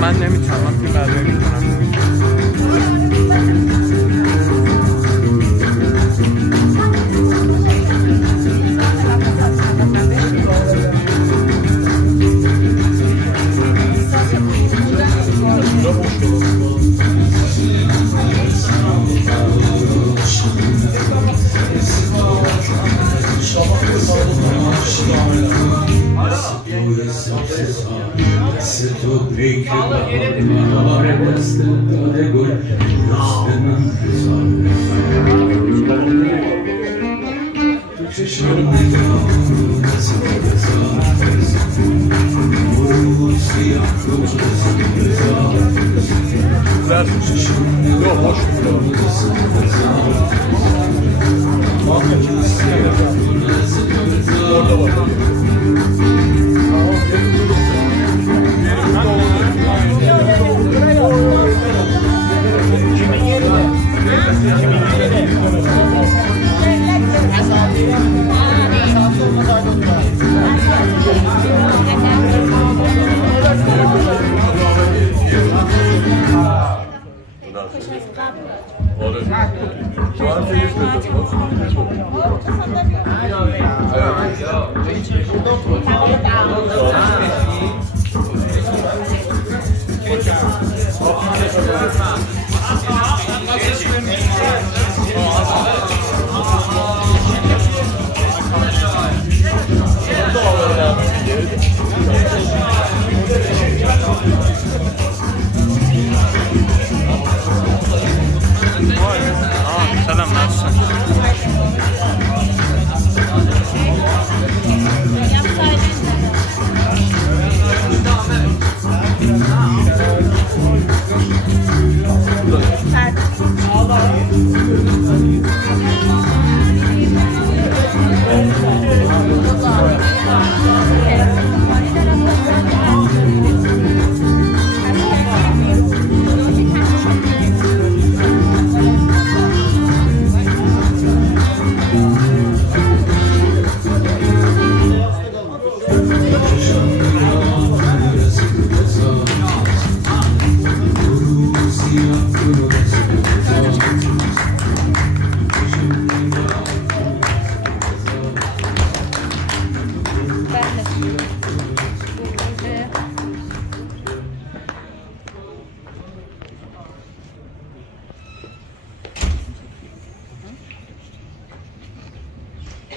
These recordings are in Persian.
من نمیتونم که بعد میکنم.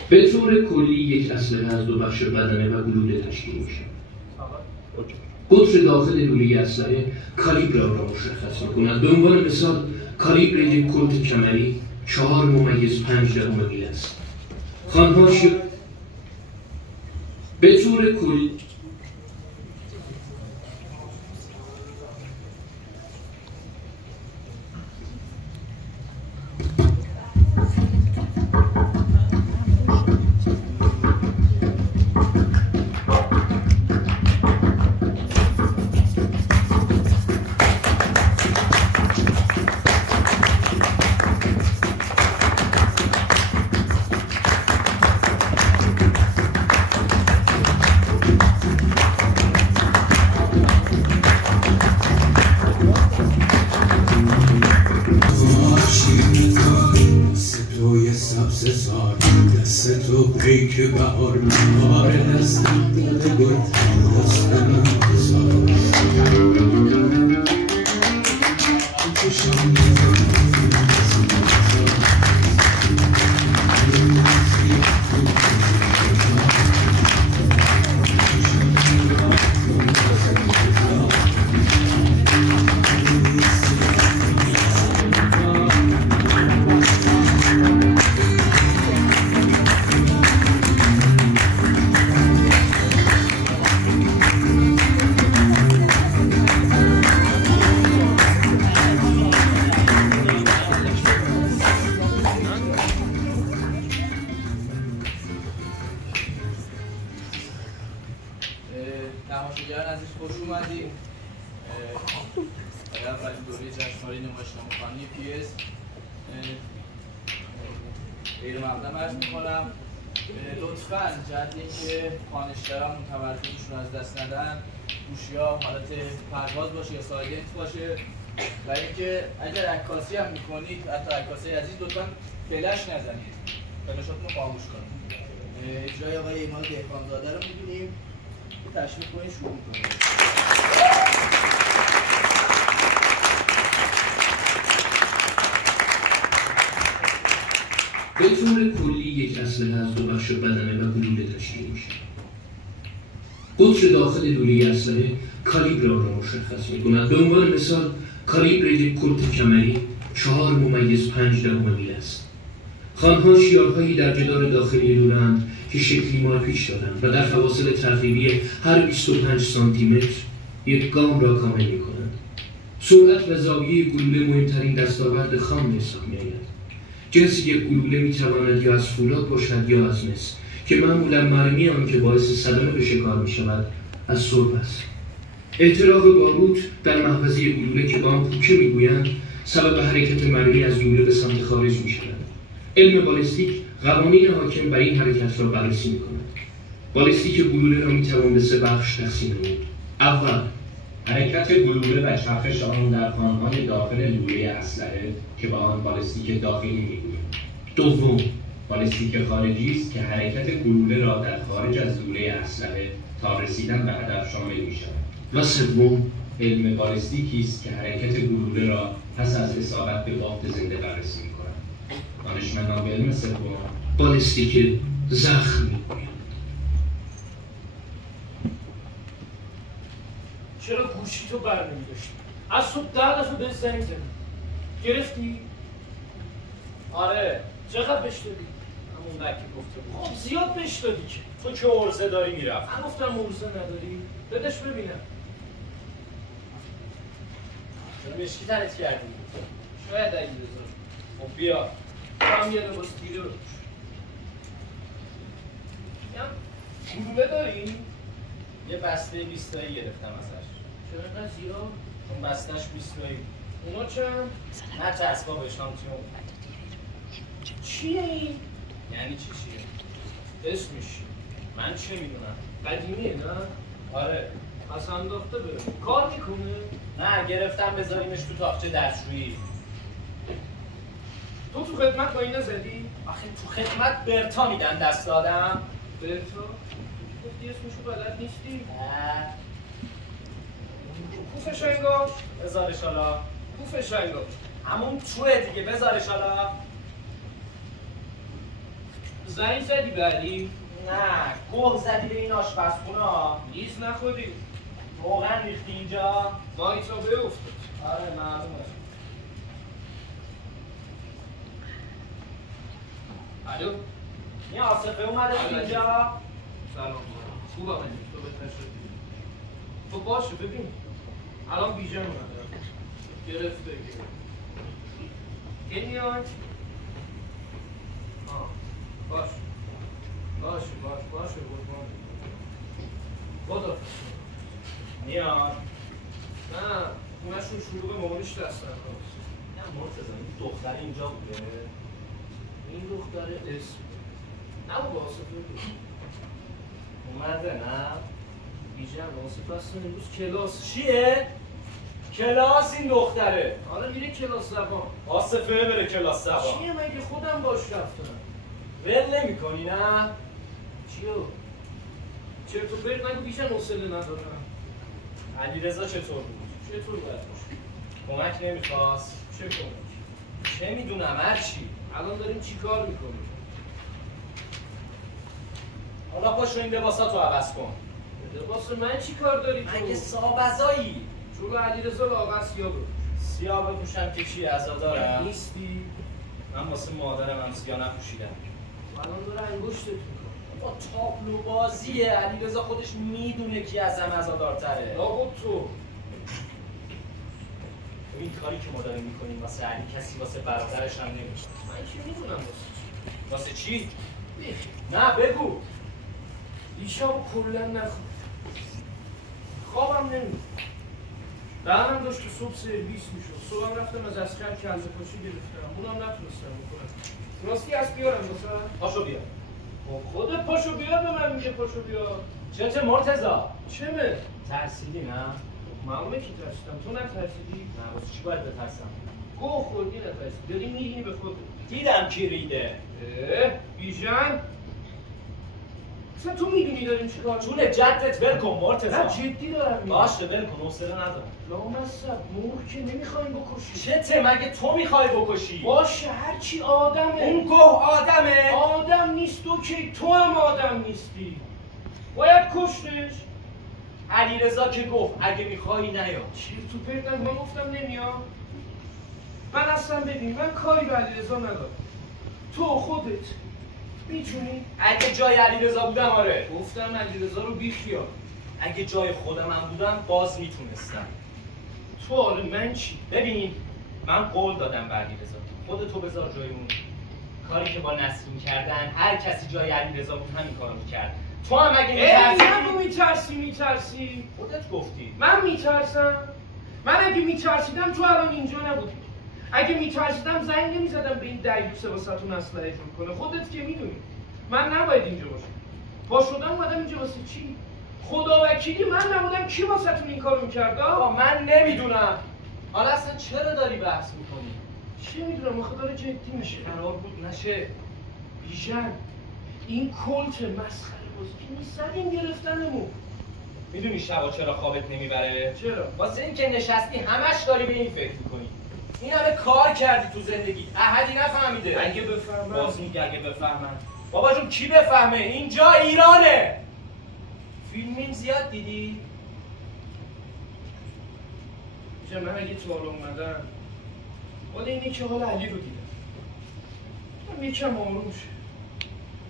به طور کلی یک اسلحه از دو بخش بدنه و گلوله تشکیل میشه. قطر داخل لوله اسلحه کالیبر را مشخص میکند. به عنوان مثال کالیبر یک کلت کمری 4.5 میل است. خانهاش به طور کلی که بهار بهار دستم داده گل دستم بزار تماشاگران عزیز خوش اومدید. اولین دوره جشنواره نمایشنامه‌خوانی PS غیر مقدم عرض میکنم لطفاً جهت اینکه خوانشگران متمرکزشون از دست ندن گوشی‌ها حالت پرواز باشه یا سایلنت باشه و اینکه اگر عکاسی هم میکنید حتی عکاسی عزیز لطفاً فلش نزنید، فلشاتون رو خاموش کنید. اجرای آقای ایمان دهقانزاده رو می‌بینیم که تشریف کنید شروع کنید. به طور کلی یک اسلحه از دو بخش بدنه و گلوله تشکیل میشه. قطر داخل لوله اسلحه کالیبر آن را مشخص میکند. به عنوان مثال کالیبر یک کلت کمری 4.5 میل است. خانها شیارهایی در جدار داخلی لوله‌اند که شکلی مارپیچ دارند و در فواصل تقریبی هر 25 سانتی متر یک گام را کامل میکنند. سرعت و زاویه گلوله مهمترین دستاورد خام حساب میآید. جنس یک گلوله میتواند یا از فولاد باشد یا از مس که معمولا مرمی آن که باعث صدمه به شکار میشود از سرب است. احتراق باروت در محفظه گلوله که با آن پوکه میگویند سبب حرکت مرمی از لوله به سمت خارج میشود. علم بالستیک قوانین حاکم بر این حرکت را بررسی میکند. بالستیک گلوله را میتوان به 3 بخش تقسیم نمود. اول، حرکت گلوله و چرخش آن در خانهای داخل لوله اسلحه که با آن بالستیک داخلی میگوییم. دوم، بالستیک خارجی است که حرکت گلوله را در خارج از لوله اسلحه تا رسیدن به هدف شامل می‌شود. و سوم، علم بالستیکی است که حرکت گلوله را پس از اصابت به بافت زنده بررسی می‌کند. دانشمندان به علم سوم بالستیک زخم میگویند. چرا گوشی تو بر نمی‌داشتی؟ از صبح 10 دفعه به زنگ زدم. گرفتی؟ آره. چقدر بهش دادی؟ همون که گفته بود. خب زیاد بهش دادی که. تو که عرضه داری میرفت. من گفتم عرضه نداری. بدش ببینم. چرا مشکی تنت کردی؟ شاید اگه بذار. خب بیا. هم یه لباس دیره بپوش. گلوله داری؟ یه بسته 20 تایی گرفتم ازش. چرا اینقدر زیرا؟ اون بسته‌اش 20 تایی. اونا چند؟ نه چسبا بهشان تیون. چیه این؟ یعنی چیه؟ اسمش من چه میدونم؟ قدیمیه نه؟ آره. از انداخته بره. کار میکنه؟ نه گرفتم بذاریمش تو تاقچه دستشویی. تو خدمت با اینا زدی؟ آخه تو خدمت برتا میدن دست آدم. برتا؟ گفتی اسمشو بلد نیستی؟ نه. کوفش انگار؟ بذارش حالا. کوفش انگار؟ همون توه دیگه بذارش حالا. زنگ زدی بعدی؟ نه گوه زدی به این آشپزخونا. نیز نخوری؟ روغن ریختی اینجا. مایتا بیفتد. آره معلومه. الو؟ این آصفه اومده بود اینجا. سلام خوب آمدی تو بهتر شدی. خب باشه ببین الان بیژن اومده گرفته کی میاد؟ باشه قربان خدا میاد. نه خونه‌شون شروع به مامانش دست نخواست. نه مرتضی این دختر اینجا بوده. این دختر اسم نه با آصفه بود اومده نه؟ بیژن آصفه هستن امروز کلاس چیه؟ کلاس این دختره. آره میره کلاس زبان. آصفه بره کلاس زبان. چیه مگه خودم باش رفتم. ول نمی کنی نه؟ چیو؟ چرت و پرت نگو بیژن حوصله ندارم. علیرضا چطور بود؟ چطور باید باشه؟ کمک نمیخواست؟ چه کمک؟ چه میدونم هرچی. الان داریم چی کار میکنیم؟ حالا پاشو این لباساتو عوض کن. لباس من چی کار داری تو؟ مگه سابزایی؟ چون علیرضا لاغر سیاه بود. سیاه بپوشم که چی عزادارم؟ نیستی؟ من واسه مادرم هم سیاه نپوشیدم. الان داره انگشتت میکنه. با تابلو بازیه. علیرضا خودش میدونه کی ازم عزادارتره. لابد تو. این کاری که ما داریم میکنیم واسه علی کسی واسه برادرش هم نمیشه. من چی میدونم واسه چی؟ بیخی. نه بگو. دیشب کلا نخورد. خوابم نمیاد. دهنم داشت که صبح سرویس میشد. صبحم رفتم از اسکر کلزه پاشی گرفتم. اونم نتونستم بکنم. راستی از بیارم مثلا؟ پاشو بیا. خودت پاشو بیار به من میگه پاشو بیار. چته مرتضا؟ چمه؟ ترسیدی نه؟ معلومه کی ترسیدم. تو نترسیدی؟ نه واسه چی باید بترسم؟ گوه خوردی نترسیدی. داری میگی به خودت. دیدم کی ریده. بیژن؟ اصلا تو میدونی داریم چی کار؟ جون جدت ول کن مرتضا. نه جدی دارم میگم. باشه ول کن حوصله ندارم. لامصب مرغ که نمیخوایم بکشی. چته مگه تو میخوای بکشی؟ باشه هرچی آدمه. اون گوه آدمه؟ آدم نیست اوکی تو هم آدم نیستی. باید کشتش. علیرضا که گفت اگه میخوای نیا. چرت و پرت نگو. من گفتم نمیام. من اصلا ببین من کاری به علیرضا ندارم. تو خودت میتونی؟ اگه جای علیرضا بودم آره. گفتم علیرضا رو بیخیال. اگه جای خودم هم بودم باز میتونستم. تو آره من چی؟ ببین من قول دادم به علیرضا. خودتو بذار جای اون. کاری که با نسرین کردن هر کسی جای علیرضا بود همین کارو میکرد. تو هم اگه میترسی؟ خودت گفتی. من میترسم؟ من اگه میترسیدم تو الان اینجا نبودی. اگه میترسیدم زنگ نمیزدم به این دیوسه واسهتون اسلحه جور کنه. خودت که میدونی من نباید اینجا باشم. پا شدم اومدم اینجا واسه چی؟ خدا وکیلی من نبودم کی واسهتون این کارو میکرد؟ من نمیدونم. حالا اصلا چرا داری بحث میکنی؟ چه میدونم آخه داره جدی میشه. قرار بود نشه. بیژن این کلت مسخره بازی که نیستیم گرفتنمون. میدونی شبا چرا خوابت نمیبره؟ چرا؟ واسه اینکه نشستی همش داری به این فکر میکنی. این همه کار کردی تو زندگی احدی نفهمیده. اگه بفهمم. باز میگه اگه بفهمم. بابا جون کی بفهمه؟ اینجا ایرانه. فیلمیم زیاد دیدی؟ بیژن من اگه تو حال اومدم حالا اینه که حال علی رو دیدم من یکم آروم شد.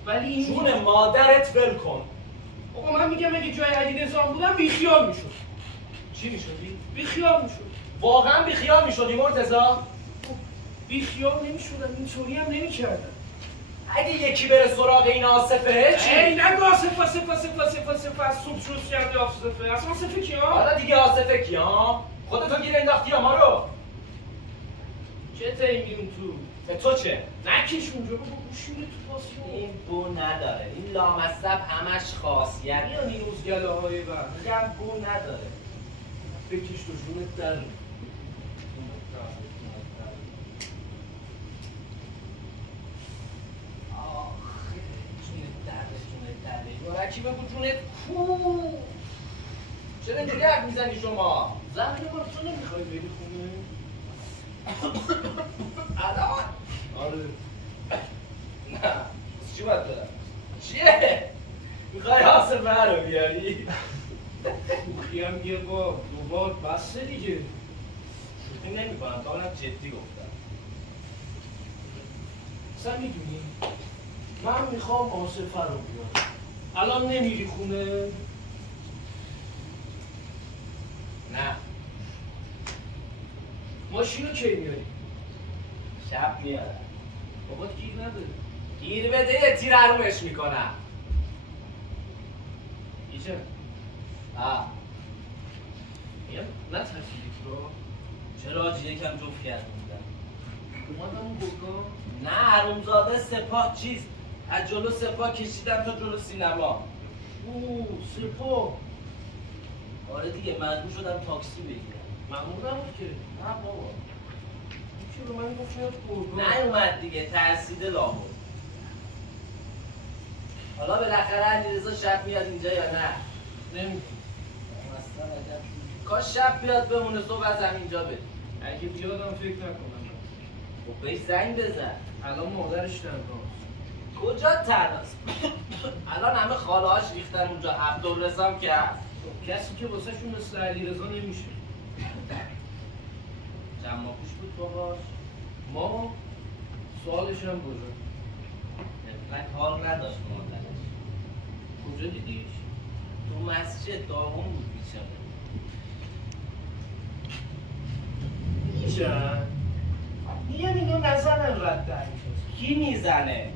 ولی این جون مادرت ول کن. آقا من میگم اگه جای علیرضا بودم بیخیال میشد. چی میشدی؟ بیخیال میشد. واقعا بیخیال میشدی مرتضا؟ بیخیال نمیشدم اینطوری هم نمیکردم. اگه یکی بره سراغ این آصفه چی؟ ای نگو آصفه از صبح شروع کرده آصفه. اصلا آصفه کیا؟ حالا دیگه آصفه کیا؟ خودتو گیر انداختی یا ما رو؟ چه تایمیون تو؟ به تو چه؟ نکش اونجا بگو گوشیره تو پاسیون. این بو نداره. این لامصب همش خاصیت. میان این روزگله های بر میگم بو نداره. بکش تو جونت در کی بگو جونت کو؟ چرا اینجوری حرف میزنی شما؟ زهر ما تو نمیخوای بری خونه؟ الان؟ آره. نه چی باید برم؟ چیه؟ میخوای آصفه رو بیاری؟ خوخی هم یه بار دوبار بسته دیگه. شوخی نمی کنم تا اونم جدی گفتم. اصلا میدونی من میخوام آصفه رو بیارم. الان نمیری خونه؟ نه ماشین رو کی میاری؟ شب میارم. بابات گیر نداره. گیر بده یه تیر حرومش میکنم. ایجا میگم نترسیدی تو رو؟ چرا آجی یکم جفت کرد بودم اومدم اون بکن؟ نه حرومزاده سپاه چیز از جلو سپاه کشیدم تا جلو سینما. اوه سپاه. آره دیگه مجبور شدم تاکسی بگیرم. مأمور نبود که؟ نه بابا این که به من گفت میاد گرگان. نیومد دیگه ترسیده لامو. حالا بالاخره علیرضا شب میاد اینجا یا نه؟ نمیدونم. کاش شب بیاد بمونه صبح از همینجا بده. اگه بیادم فکر نکنم. خب بهش زنگ بزن. الان مادرش تنهاست. کجا تنهاست؟ الان همه خاله هاش ریختن اونجا. عبدالرزام که هست. کسی که واسه شون مثل علیرضا نمیشه. چند ماه پیش بود باهاش؟ ما سوالش هم بزرگ. نه کار نداشت مادرش. کجا دیدیش؟ تو مسجد داغون بود بیچاره. میشن میگم اینو نزنن رد در میشن. کی میزنه؟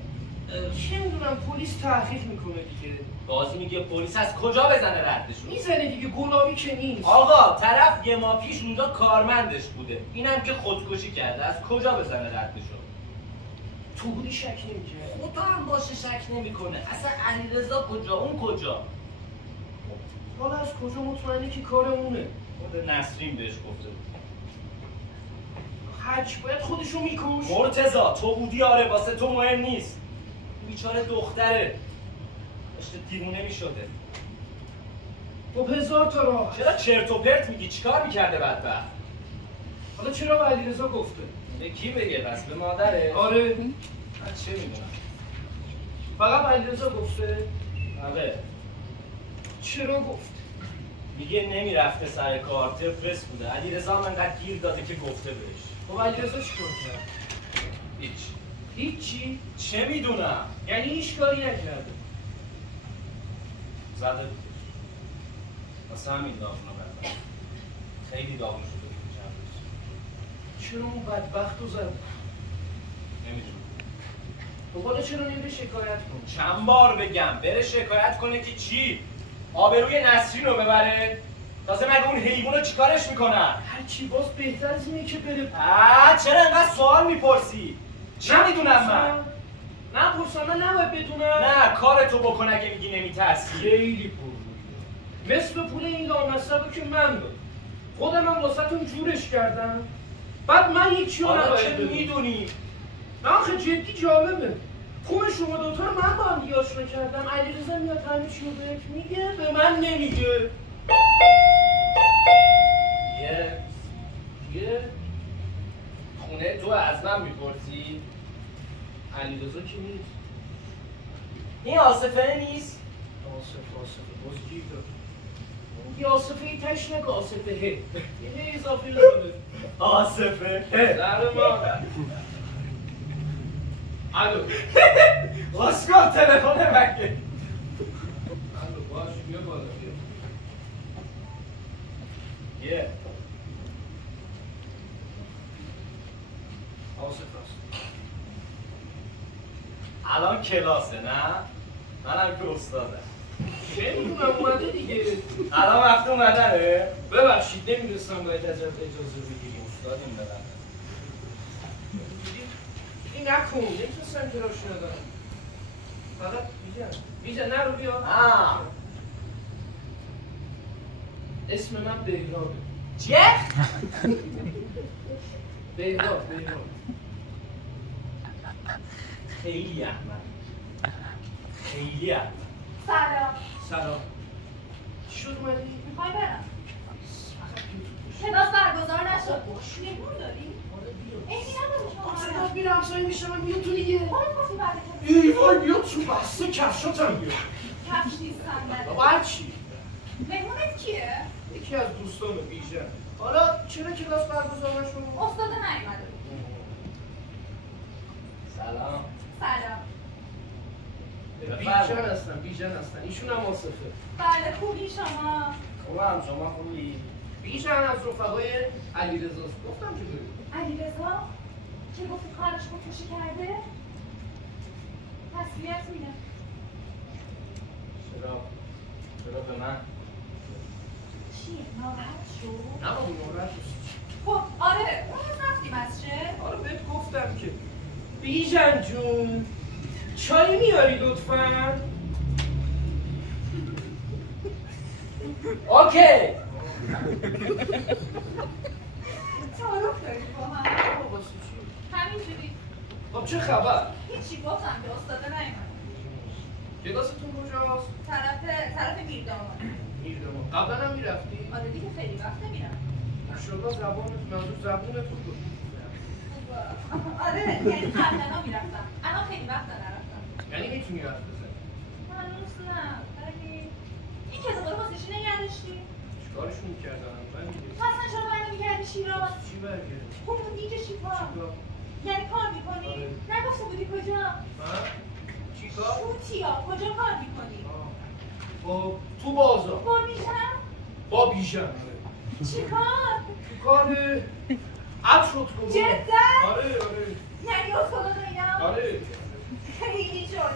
چه میدونم پلیس تحقیق میکنه دیگه. بازی میگه پلیس از کجا بزنه ردشون؟ میزنه دیگه، گلابی که نیست. آقا طرف یه ماه پیش اونجا کارمندش بوده، اینم که خودکشی کرده، از کجا بزنه ردشون؟ تو بودی شک نمیکنه. خدا هم باشه شک نمیکنه. اصلا علیرضا کجا، اون کجا؟ حالا از کجا مطمئنی که کارمونه؟ خود نسرین بهش گفته بود. حج باید خودشو میکش. مرتضا تو بودی آره، واسه تو مهم نیست. بیچاره دختره داشته دیوونه میشده. خب هزار تا راه. چرا چرت و پرت میگی؟ چیکار میکرده بدبخت؟ حالا چرا به علیرضا گفته؟ به کی بگه پس؟ به مادره؟ آره. من چه میدونم؟ فقط به علیرضا گفته؟ آره. چرا گفت؟ میگه نمیرفته سر کار، تفرس بوده. علیرضا هم انقدر گیر داده که گفته بهش. خب علیرضا چیکار کرد؟ هیچ. هیچی؟ چه میدونم؟ یعنی هیچ کاری نکرده. زده بود. واسه همین داغونو بردم. خیلی داغون شده بود چند روز. چرا اون بدبخت رو زد؟ نمیدونم. خب حالا چرا نمیره شکایت کن؟ چند بار بگم بره شکایت کنه که چی؟ آبروی نسرین رو ببره؟ تازه مگه اون حیوان رو چیکارش میکنن؟ هرچی باز بهتر از اینه که بره. چرا انقدر سوال میپرسی؟ چه میدونم من؟ نه پرسم، من نباید بدونم. نه کارتو بکن اگه میگی نمیترسی. خیلی پر مثل پول این لامصبو که من داد. خودم هم واسه تون جورش کردم. بعد من هیچی رو نباید چه بدونم. میدونی؟ نه آخه جدی جالبه. خوب شما دوتا رو من با هم دیگه آشنا کردم. علیرضا میاد همه چی رو بهت میگه، به من نمیگه. یه خونه تو از من میپرسی؟ علیرضا کی نیست؟ این آصفه نیست؟ آصفه باز گیر داد. یه آصفه ای تش نگه، آصفه هه یه اضافه لازمه. آصفه در ما الو اسکال تلفن مگه؟ الو باش بیا بالا بیا. یه آصفه است. الان کلاسه نه؟ منم که استادم. چه میدونم اومده دیگه. الان وقت اومدنه؟ ببخشید نمیدونستم باید ازت اجازه بگیریم. استادیم بدن این نکن، نمیتونستم کراش ندارم. فقط بیجن نرو بیا. اسم من بهراده. چیه؟ بهراد خیلی احمد. خیلی احمد. سلام. چی شد اومدی؟ میخوای برم؟ کلاس برگزار نشد. مهمون داری؟ آره بیا همسایه میشم بیا تو دیگه. گفتی بعد ایوای بیا تو بسته کفشاتم بیا. کفش نیستم نداری. بابا هرچی. مهمونت کیه؟ یکی از دوستان بیژن. حالا چرا کلاس برگزار نشد؟ استاد نیومده. سلام. بیژن هستن. ایشون هم آصفه. بله خوبی شما؟ خوبم، شما خوبی؟ بیژن از رفقای علیرضاست. گفتم که بریم. علیرضا؟ که گفتی خواهرش خودکشی کرده؟ تسلیت میدم. چرا به من؟ چیه؟ ناراحت شد؟ نه بابا ناراحت نیست. خب آره اون روز رفتیم از چه؟ آره بهت گفتم که بیژن جون چای میاری لطفاً؟ اوکی. تعارف داریم با هم؟ واسه چی؟ همینجوری. خب چه خبر؟ هیچی گفتم که استاده نیومد. کلاستون کجاست؟ طرف میرداماد. میرداماد. قبلا هم میرفتی؟ آره دیگه خیلی وقت میرم. ماشاءالله زبونت خوب. آره یعنی قبلا میرفتم. الان خیلی وقت نرفتم. یعنی میتونی حرف بزنی؟ هنوز نه. ولی این کتابا رو واسه چی نگه داشتی؟ چیکارشون می‌کردن؟ تو اصلا چرا برنمیگردی شیراز؟ چی برگردی؟ خب اون دیگه چیکار؟ یعنی کار میکنی؟ آره. نگفته بودی کجا؟ من؟ چیکار؟ شوتیا کجا کار میکنی؟ خب تو بازار. با بیژن؟ با بیژن. چیکار؟ تو کار عطر رو جدا؟ آره یعنی اصلا بگم؟ آره خیلی جالب.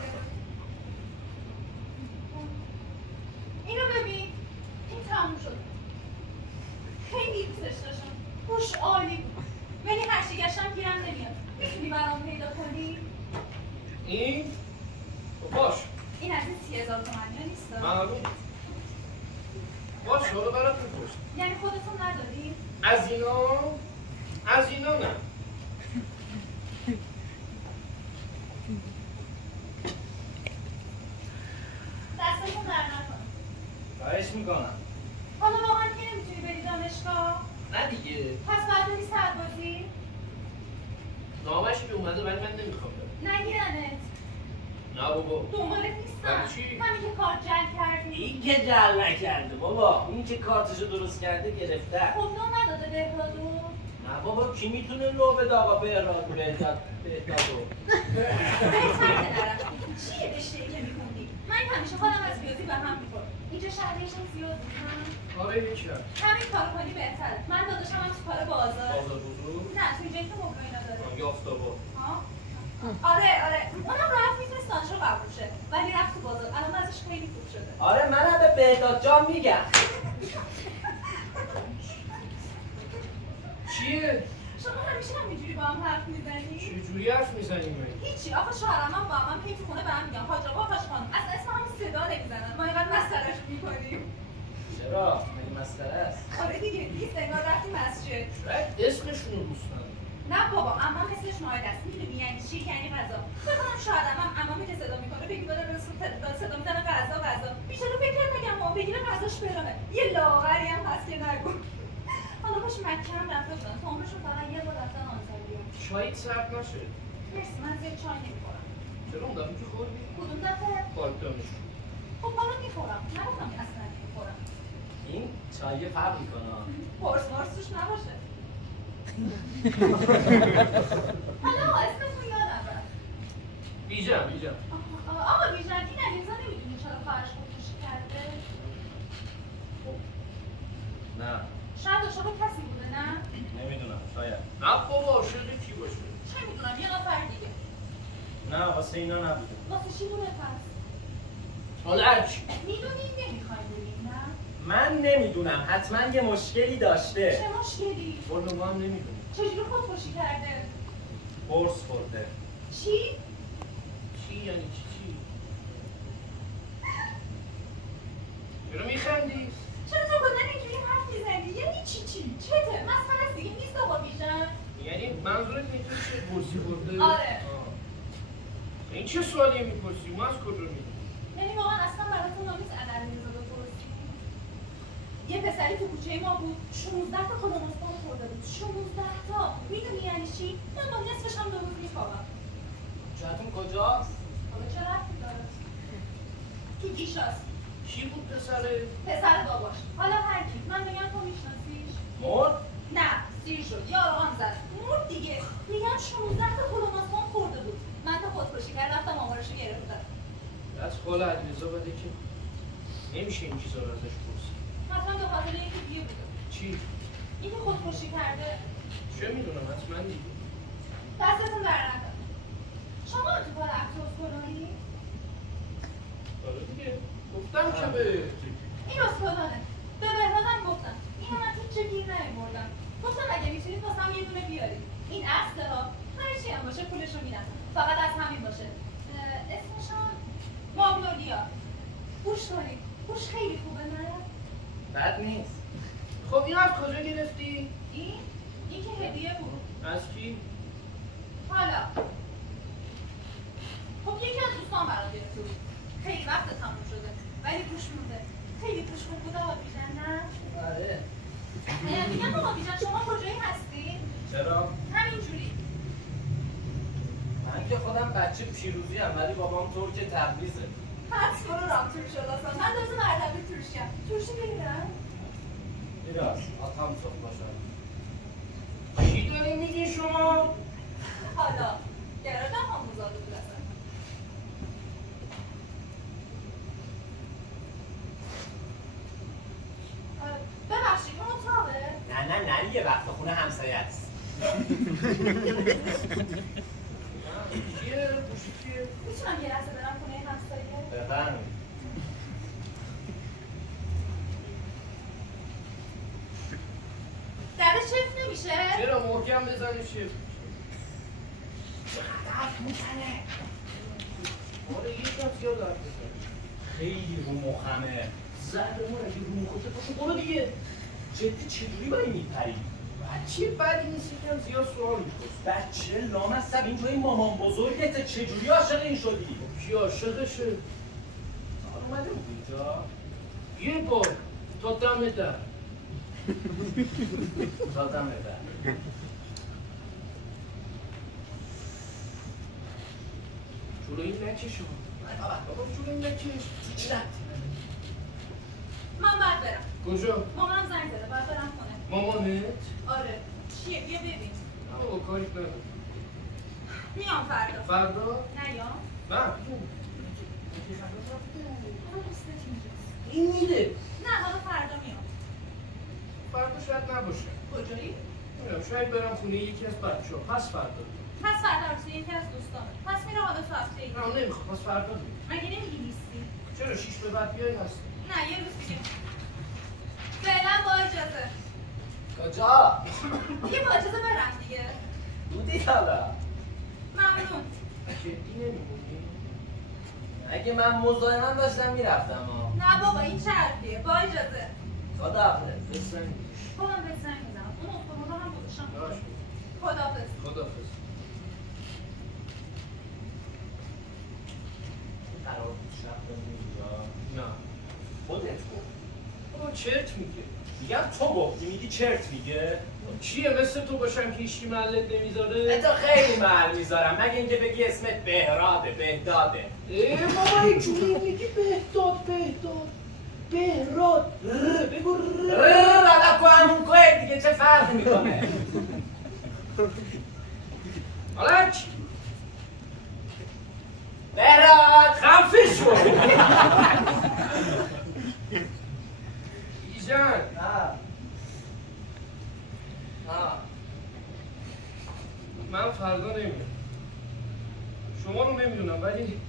این؟ باش این از این 30,000 تومانی نیست؟ معلوم باش حالا برات میپرسم یعنی خودتون نداری؟ از اینا نه دستتون در نکن. خواهش میکنم. حالا واقعا که نمیتونی بری دانشگاه؟ نه دیگه پس باید بری سربازی؟ نامش می اومده ولی من نمیخوام برم نگیرنت. نه بابا دنبالت نیستم. برای چی؟ همین که کار جل کردی. این که جل نکرده بابا، این که کارتشو درست کرده گرفته. خب نو نداده بهرادو؟ نه بابا کی میتونه لو بده آقا بهرادو. بهتر که نرفتی. چیه رشته‌ای که میخوندی؟ من همیشه خودم از ریاضی به هم میخورم. اینجا شهریشم زیاد بود. آره یکم همین کار کنی بهتره. من داداشم هم تو کار بازار. بازار بزرگ نه تو اینجایی که موقع اینا داره. یافتابا آره اونم رفت میتونست دانشگاه قبول شه ولی رفت تو بازار الان ازش خیلی خوب شده. آره منم به بهداد جان میگم. چیه؟ شما همیشه همینجوری با هم حرف میزنی؟ چجوری حرف میزنیم؟ هیچی آخه شوهرم هم با هم پی تو خونه به هم میگن حاج آقا حاج خانم اصلا اسم هم صدا نمیزنن ما اینقدر مسخره‌اش میکنیم. چرا؟ مگه مسخره است؟ آره دیگه نیست انگار رفتی مسجد. شاید اسمشون رو دوست ندارم. نه بابا اما مثل شاهد است میدونی یعنی چی یعنی غذا. فکر کنم شوهرم هم امامی که صدا میکنه فکر داره صدا میزنه غذا بیچاره فکر نگم ما بگیره غذاش برامه یه لاغری هم هست که نگو. حالا باش مکه هم رفته بودن تو عمرشون فقط یه بار رفتن آنتاریو. چایت سرد نشه مرسی من زیاد چای نمیخورم. چرا اون دفعه که خوردی؟ کدوم دفعه؟ پارک دانشجو خب حالا میخورم نگفتم که اصلا نمیخورم. این چای فرق میکنه. پرس توش نباشه. حالا اسمتون یادم رفت. بیجم آقا بیژن این علیرضا نمیدونی چرا خواهرش خودکشی کرده؟ نه شاید عاشق کسی بوده نه؟ نمیدونم شاید. نه بابا عاشق کی باشه؟ چه میدونم یه نفر دیگه. نه واسه اینا نبوده. واسه چی بوده پس؟ حالا هرچی میدونی نمیخوایم بگیم نه؟ من نمیدونم حتما یه مشکلی داشته. چه مشکلی؟ والا ما هم نمیدونیم چجوری خودکشی کرده؟ قرص خورده. چی؟ چی یعنی چی؟ چرا میخندی؟ چرا تو بدن اینجوری حرف میزنی؟ یعنی چی؟ چته؟ مسخره است دیگه نیست آقا بیژن. یعنی منظورت میتونی چه قرصی خورده؟ آره. این چه سوالی میپرسی؟ ما از کجا میدونیم؟ یعنی واقعا اصلا براتون نامیز علیرضا بپرسی. یه پسری تو کوچه ما بود 16 تا کلوناسپام خورده بود 16 تا. میدونی یعنی چی؟ من با نصفش هم 2 روز میخوابم. جاتون کجاست؟ حالا چه ربطی داره؟ تو گیشاست. کی بود پسره؟ پسر باباش. حالا هر کی من میگم تو میشناسیش؟ مرد؟ نه سیر شد یا آن زد مرد دیگه. میگم 16 تا کلوناسپام خورده بود. من تا خودکشی کرد رفتم آمارشو گرفتم. از خال علیرضا بده که نمیشه این چیزا رو ازش پرسی. حتما به خاطر اینکه دیگه بوده. چی؟ اینکه خودکشی کرده. چه میدونم حتما دیگه دستتون در نکن. شما تو کار اکتوز کنانی؟ آره دیگه گفتم که به این اسکلانه. به بهرادم گفتم. اینو من هیچ جا گیر نمی‌بردم. گفتم اگه میتونید واسم یه دونه بیارید. این اصله ها. هر چی هم باشه پولشو میدم. فقط از همین باشه. اسمشون ماگنولیا. گوش کنید. گوش خیلی خوبه نه؟ بد نیست. خب اینو از کجا گرفتی؟ این که هدیه بود. از کی؟ حالا خب یکی از دوستان برام گرفته بود. خیلی وقت تموم شده ولی گوش مونده. خیلی گوش خوب بود آقا بیژن نه؟ آره. میگم آقا بیژن شما کجایی هستی؟ چرا؟ همینجوری. من که خودم بچه پیروزی ام ولی بابام ترک تبریزه. پس برو رام تور شد اصلا. من دوست مردمی ترشیم. ترشی بگیرم؟ میراز آتام سخت باشم. چی داری میگی شما؟ حالا گرفتم آموزاده بود اصلا. ببخشید اون اتاقه؟ نه یه وقت خونه همسایه است. چیه؟ گوشی چیه؟ میتونم یه لحظه برم خونه همسایه؟ بفرمایید. دره چفت نمیشه؟ چرا محکم بزنی چیه؟ حرف میزنه. آره یکم زیاد حرف بزن. خیلی رو مخمه. زهر ما اگه رو مخته پاشو برو دیگه. جدی چجوری با این میپری؟ بچه بدی نیست یکم زیاد سوال می‌پرسی. بچه لامصب اینجا این مامان بزرگته چجوری عاشق این شدی؟ کی عاشقشه؟ اومده بود اینجا؟ یه بار تا دم در. تا دم در. جلوی این نکشو. بابا جلوی این نکش. چی ربطی داره؟ من باید برم. کجا؟ مامانم زنگ زده باید برم خونه. مامانت؟ آره چیه بیا ببین. نه بابا کاری ندارم. میام فردا. فردا؟ نیام؟ نه. حالا دوستت اینجاست. این میده. نه حالا فردا میام. فردا شاید نباشه. کجایی؟ نمیدونم شاید برم خونه یکی از بچه‌ها. پس فردا. پس فردا رسید یکی از دوستانه. پس میره حالا تو هفته ای. نه نمیخوام. پس فردا میرم. مگه نمیگی نیستی؟ چرا 6 به بعد بیای هست؟ نه یه روز دیگه. فعلا با اجازه. کجا؟ دیگه با اجازه برم دیگه. بودی حالا؟ ممنون. جدی نمیمونی؟ اگه من مزاحمم داشتم میرفتم نه بابا این چه حرفیه؟ با اجازه. خداحافظ. بسن. خودم بهت زنگ میزنم. اون اتومبیل هم گذاشتم. باشه. خداحافظ. خداحافظ. قرار بود شب کنیم اینجا. نه. خودت گفت. بابا چرت میگه. میگم تو گفتی میگی چرت میگه. چیه مثل تو باشم که هیچکی محلت نمیذاره؟ تو خیلی محل میذارم مگه اینکه بگی اسمت بهراده بهداده. بابا این جوری میگی بهداد بهراد بگو رالا تو همون کوه دیگه چه فرق میکنه. حالا چی؟ بهراد خفه شو ایجان من فردا نمیدونم شما رو نمیدونم ولی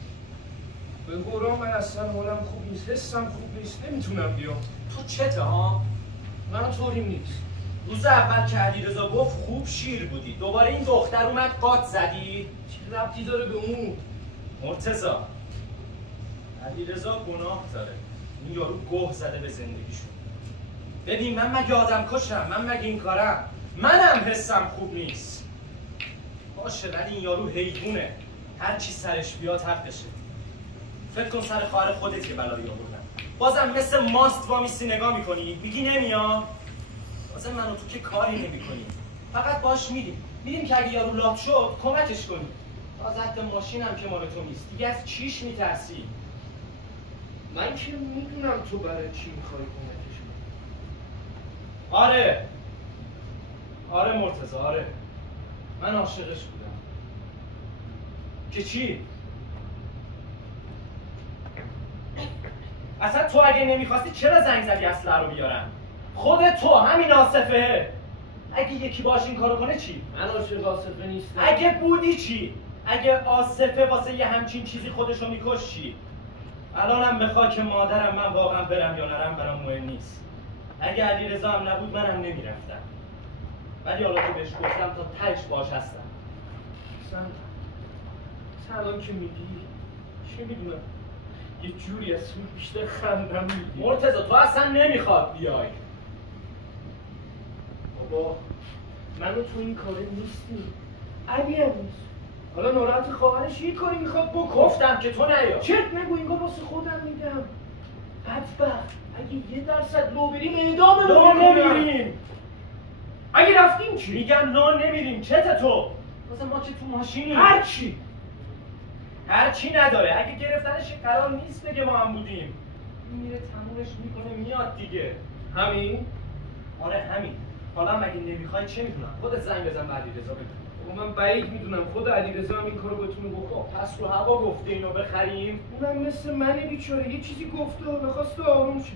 به قرآن من اصلا حالم خوب نیست حسم خوب نیست نمیتونم بیام. تو چته ها؟ من طوریم نیست. روز اول که علیرضا گفت خوب شیر بودی دوباره این دختر اومد قات زدی؟ چه ربطی داره به اون؟ مرتضی علیرضا گناه داره این یارو گوه زده به زندگیشون. ببین من مگه آدم کشم من مگه این کارم منم حسم خوب نیست باشه ولی این یارو حیوونه هر چی سرش بیاد حقشه. فکر کن سر خواهر خودت که بلایی آوردن بازم مثل ماست وامیستی نگاه میکنی میگی نمیام. بازم من و تو که کاری نمیکنیم فقط باش میریم که اگه یارو لات شد کمکش کنیم. باز حتی ماشینم که مال تو نیست دیگه از چیش میترسی؟ من که میدونم تو برای چی میخوای کمکش کنی. آره مرتضی آره من عاشقش بودم. که چی؟ اصلا تو اگه نمیخواستی چرا زنگ زدی اسلحه رو بیارن؟ خودت تو همین آصفه اگه یکی باش این کارو کنه چی؟ من عاشق آصفه نیستم. اگه بودی چی؟ اگه آصفه واسه یه همچین چیزی خودشو میکش چی؟ الانم به خاک مادرم من واقعا برم یا نرم برام مهم نیست. اگه علیرضا هم نبود منم نمیرفتم. ولی حالا که بهش گفتم تا تهش باش هستم. الان که میگی چه میدونم یه جوری از اون بیشتر خندم میگی. مرتضی تو اصلا نمیخواد بیای. بابا من و تو این کاره نیستیم. علی هم نیست. حالا ناراحت خواهرش یه کاری میخواد بکن. گفتم که تو نیا. چرت نگو اینگاه واسه خودم میگم. بدبخت اگه 1% لو بریم اعدامه لو نمیریم. اگه رفتیم چی؟ میگم لو نمیریم چته تو؟ واسه ما که تو ماشینیم. هرچی نداره اگه گرفتنش قرار نیست بگه ما هم بودیم. این میره تمومش میکنه میاد دیگه. همین؟ آره همین. حالا مگه نمیخوای چه میدونم خودت زنگ بزن به علیرضا بگو. من بعید میدونم خود علیرضا هم این کارو بتونه بکنه. پس رو هوا گفته اینو بخریم. اونم مثل منه بیچاره یه چیزی گفته بخواسته آروم شه.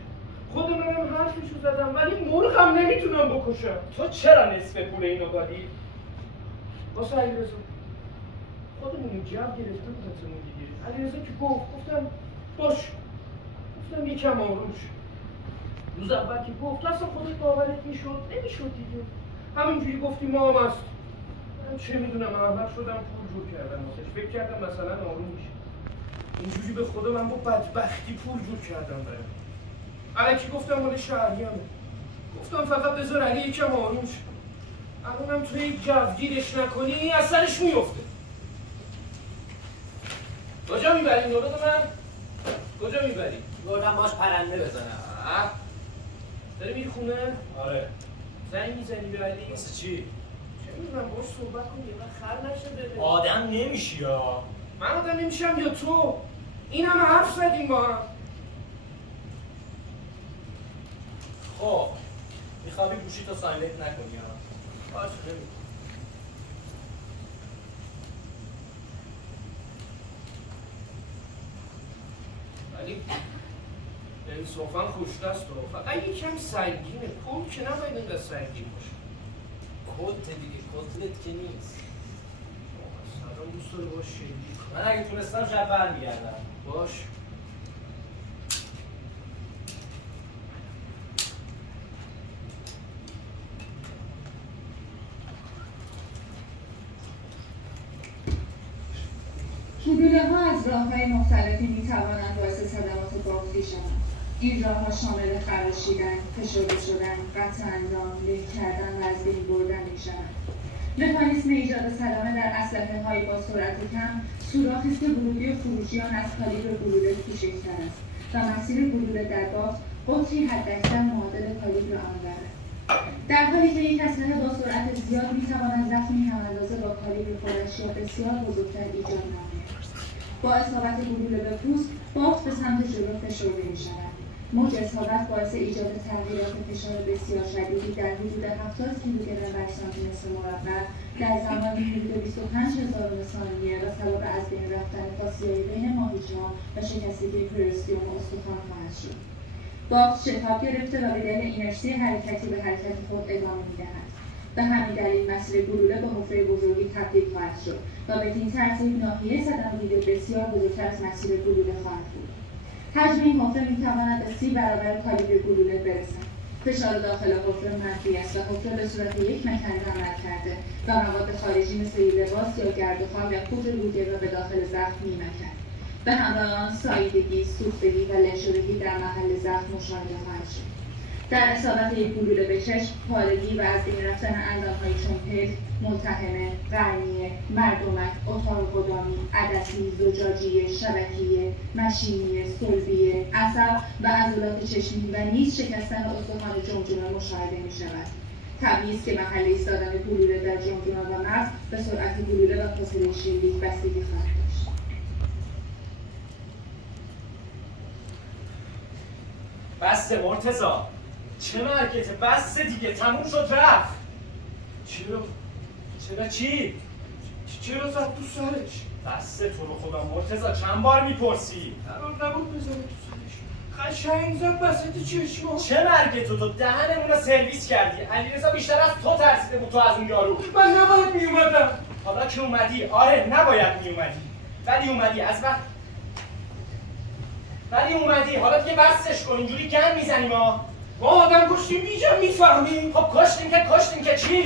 خود منم حرفشو زدم ولی مرغم نمیتونم بکشم. تو چرا نصف پول اینو دادی؟ واسه علیرضا خودمون جو گرفته بودتمون دیگه. علیرضا که گفتم باش. گفتم یکم آروم شد. روز اول که گفت اصلا خودت باورت نمیشد دیگه. همینجوری گفتی ما هم هست. من چه میدونم اول شدم پول جور کردم واسش. فکر کردم مثلا آروم میشه. اینجوری به خدا من با بدبختی پول جور کردم برم. الکی گفتم مال شهریمه. گفتم فقط بذار علی یکم آروم شه. الانم توی یک جوگیرش نکنی از سرش میفته. کجا میبری نورد من؟ کجا میبری؟ گردم باش پرنده بزنم. داری میری خونه؟ آره. زنگ میزنی به علی؟ واسه چی؟ چه میدونم باش صحبت کنی یه وقت خر نشه. آدم نمیشی یا من آدم نمیشم یا تو؟ این همه حرف زدیم با هم. خب میخوابی گوشی تو سایلنت نکنی ها. باشه نمیدونم. ولی انصافا خوشدست رو فقط یکم سنگینه. پول که نباید اینقدر سنگین باشه. کت دیگه، کتلت که نیست. سلام دوست داره باش شلیک کن. من اگه تونستم شب برمیگردم. باش. گلوله‌ها از راه‌های مختلفی می‌توانند باعث صدمات بافتی شوند. این راه‌ها شامل خراشیدن، فشرده شدن، قطع اندام، له کردن و از بین بردن می‌شوند. مکانیسم ایجاد صدمه در اسلحه‌های با سرعت کم سوراخی است که ورودی و خروجی آن از کالیبر گلوله کوچکتر است و مسیر گلوله در بافت قطری حداکثر معادل کالیبر آن دارد. در حالی که یک اسلحه با سرعت زیاد می‌تواند زخمی هم‌اندازه با کالیبر خودش یا بسیار بزرگتر ایجاد نماید. با اصابت گلوله به پوست، بافت به سمت جلو فشرده می‌شود. موج اصابت باعث ایجاد تغییرات فشار بسیار شدیدی در حدود 70 کیلوگرم بر سانتیمتر مربع در زمانی حدود 25,000 ثانیه و سبب از بین رفتن فاصله بین ماهیچه‌ها و شکستگی پرستیوم استخوان خواهد شد. بافت شتاب گرفته و به دلیل اینرسی حرکتی به حرکت خود ادامه می‌دهد. به همین دلیل مسیر گلوله به حفره بزرگی تبدیل خواهد شد و بدین ترتیب ناحیه صدمه‌گیری بسیار بزرگتر از مسیر گلوله خواهد بود. حجم این حفره می‌تواند به 30 برابر کالیبر گلوله برسد. فشار داخل حفره منفی است و حفره به صورت یک مکانیزم عمل کرده و مواد خارجی مثل لباس یا گرد و خاک یا پودر روده را به داخل زخم می‌مکد. به همراه آن ساییدگی، سوختگی و له شدگی در محل زخم مشاهده خواهد شد. در اصابت یک گلوله به چشم، پارگی و از بین رفتن اندام‌هایی چون پلک، ملتحمه، قرنیه، مردمک، اتاق قدامی، عدسی، زجاجیه، شبکیه، مشیمیه، صلبیه، عصب و عضلات چشمی و نیز شکستن استخوان جمجمه مشاهده می‌شود. طبیعی است که محل ایستادن گلوله در جمجمه و مغز به سرعت گلوله و فاصله شلیک بستگی خواهد داشت. بسته مرتضی، چه مرگته؟ بسته دیگه، تموم شد رفت. چرا چی؟ چرا زد تو سرش؟ بسته تو رو خدا مرتضی، چند بار میپرسی؟ قرار نبود بزنه تو سرش. قشنگ زد وسط چشما. چه مرگه تو دهنمون رو سرویس کردی. علیرضا بیشتر از تو ترسیده بود تو از اون یارو. من نباید میومدم. حالا که اومدی، آره نباید میومدی، ولی اومدی. از وقت ولی اومدی، حالا دیگه بسش کن. اینجوری گند میزنی ما آدم کشتیم میجم میفهمیم. خب کشتیم که چی؟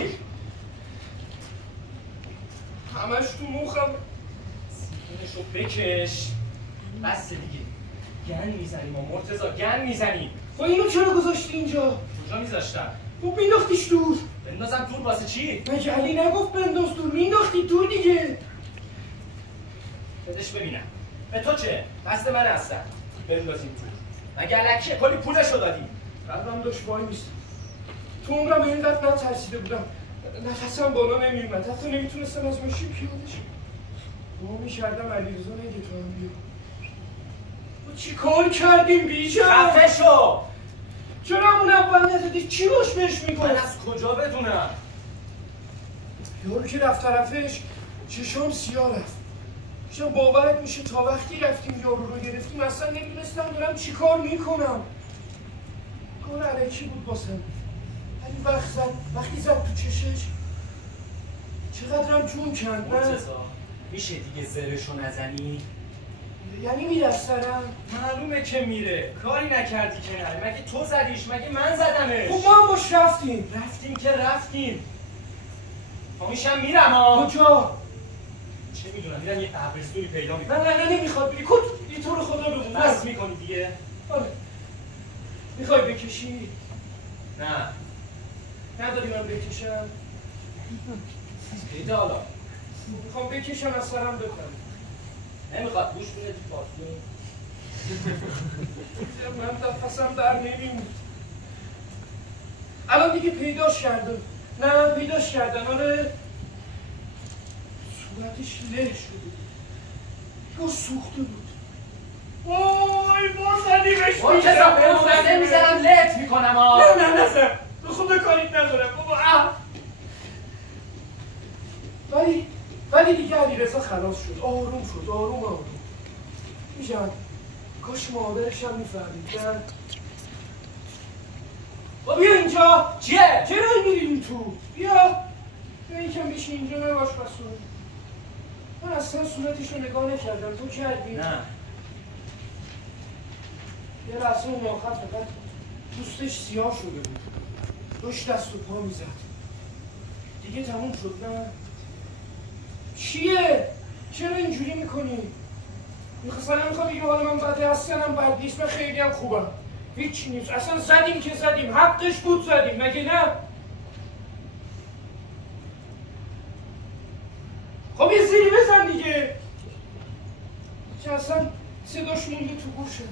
همش تو مخم. سیخونشو بکش. بس دیگه گند میزنی ما مرتضی، گند میزنی. خب اینو چرا گذاشتی اینجا؟ کجا میذاشتم؟ خب مینداختیش دور. بندازم دور واسه چی؟ مگه علی نگفت بنداز دور؟ مینداختی دور دیگه. بدش ببینم به تو چه؟ دست من هستم بندازیم تو. مگه الکیه؟ کلی پولشو دادی. قلبم داشت وای میست. تو عمرم اینقدر نترسیده بودم. نفسم بالا نمیومد. حتی نمیتونستم از ماشین پیاده شم. ما میکردم علیرضا نگه تو هم بیا. ما چی کار کردیم بیشم؟ خفه شو! چرا همون اول نزدی؟ چی باش بهش میگفت؟ من از کجا بدونم؟ یارو که رفت طرفش چشام سیاه رفت. شما باورت میشه تا وقتی رفتیم یارو رو گرفتیم اصلا نمیدونستم دارم چی کار میکنم. کار علکی بود باسم. ولی وقتی زد تو چشش چقدرم جون کند. مرتضی میشه دیگه زرشو نزنی؟ یعنی میره از سرم؟ معلومه که میره. کاری نکردی که نه. مگه تو زدیش؟ مگه من زدمش؟ خب ما هم باش رفتیم که رفتیم. میشم میرم ها. کجا؟ چه میدونم میرم یه قبرستونی پیدا میکنم. نه نمیخواد بری. کت تو رو خدا بمون. بس میکنی دیگه؟ آره. میخوای بکشی؟ نه. نداری من بکشم؟ بده حالا. میخوام بکشم از سرم بکنم. نمیخواد گوش میره تو پاسون. من نفسم در نمیمود. الان دیگه پیداش کردم. نه پیداش کردن. آره صورتش له شده یا سوخته بود. وای بازدیمش وای کسا به اون میزنم لت میکنم ها. نه نزن به خود کاریت ندارم بابا. ولی دیگه علیرضا خلاص شد. آروم شد. آروم میشن. کاش مادرش هم میفهمید. با بیا اینجا. چیه؟ چرا میریم تو؟ بیا یکم بشین اینجا. نباش مسئول. من اصلا صورتش رو نگاه نکردم. تو کردی؟ نه. یه لحظه اون آخر فقط دوستش سیاه شده بود. داشت دست و پا میزد. دیگه تموم شد. نه چیه؟ چرا اینجوری میکنی؟ نمیخوام بگم حالا من بده. اصلا من بد نیست. من خیلی هم خوبم. هیچ نیست. اصلا زدیم که زدیم. حقش بود زدیم. مگه نه؟ خب یه زیری بزن دیگه. چه اصلا صداش مونده تو گوشم.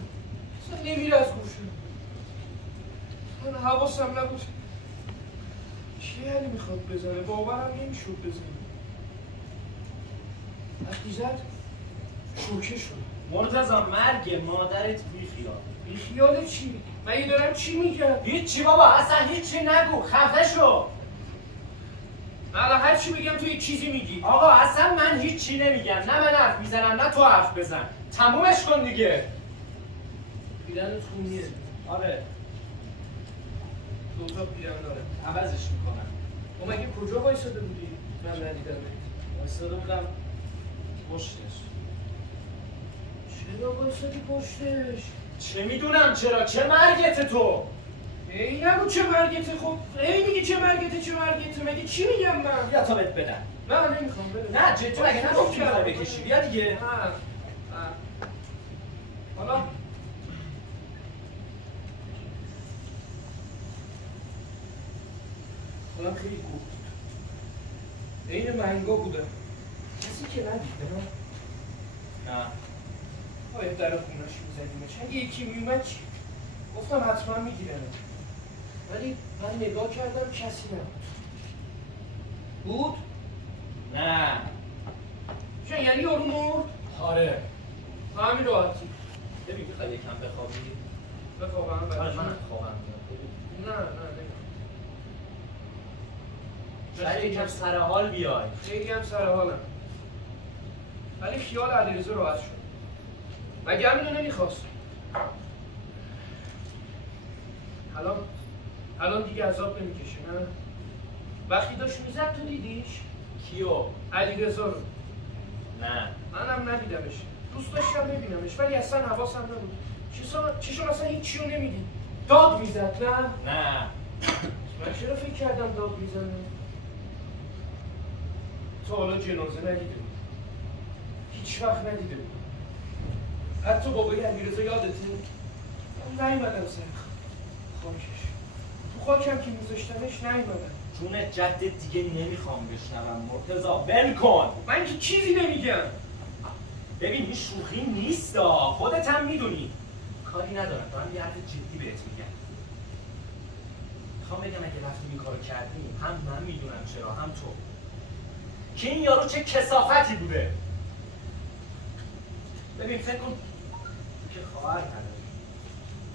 اصلا نمیره از گوشم. من حواسم نبود. چی یعنی میخواد بزنه؟ باورم نمیشد بزنه. وقتی زد شوکه شد. مرتضی مرگ مادرت بیخیال. بیخیال چی؟ مگه دارم چی میگم؟ هیچی بابا اصلا هیچی نگو. خفه شو. الان هر چی بگم تو یه چیزی میگی. آقا اصلا من هیچی نمیگم. نه من حرف میزنم نه تو حرف بزن. تمومش کن دیگه. پیرنت خونیه. آره. دوتا پیرن داره. عوضش میکنم. تو مگه کجا وایساده بودی؟ من ندیدم. وایساده بودم پشتش. چرا وایسادی پشتش؟ چه میدونم چرا؟ چه مرگته تو؟ ای نگو چه مرگته. خب ای میگی چه مرگته مگه چی میگم من؟ بیا تا بهت بدم. نه نمیخوام بده. نه جدی مگه نگفتی میخوای بکشی. بیا دیگه. نه حالا خودم خیلی گفت این منگا بودم. کسی که ندیده نه باید در خونش میزدیمش. اگه یکی میومد گفتم حتما میگیرم. ولی من نگاه کردم کسی نبود. بود؟ نه. چه یعنی یارو مرد؟ آره. همین راحتی. ببین میخوای یکم بخوابی؟ بخوابم برای آره من خوابم نه برای یکم سر حال بیای. خیلی هم سر حالم. ولی خیال علیرضا راحت شد. مگه همینو نمیخواست؟ الان دیگه عذاب نمیکشه نه؟ وقتی داشت میزد تو دیدیش؟ کیو؟ علیرضا رو. نه منم ندیدمش. دوست داشتم ببینمش ولی اصلا حواسم نبود. چشم اصلا هیچی رو نمیدید. داد میزد نه؟ نه. من چرا فکر کردم داد میزنه؟ تو حالا جنازه ندیده بود. هیچ وقت ندیده بود. حتی بابای علیرضا یادته؟ من نیومدم سر خاکش. تو خاکم که میذاشتمش نیومدم. جون جدت دیگه نمیخوام بشنوم مرتضی. ول کن. من که چیزی نمیگم. ببین این شوخی نیستا. خودت هم میدونی. کاری ندارم. دارم یه حرف جدی بهت میگم. میخوام بگم اگه رفتیم این کارو کردیم هم من میدونم چرا هم تو که این یارو چه کثافتی بوده. ببین فکر کن که خواهر نداری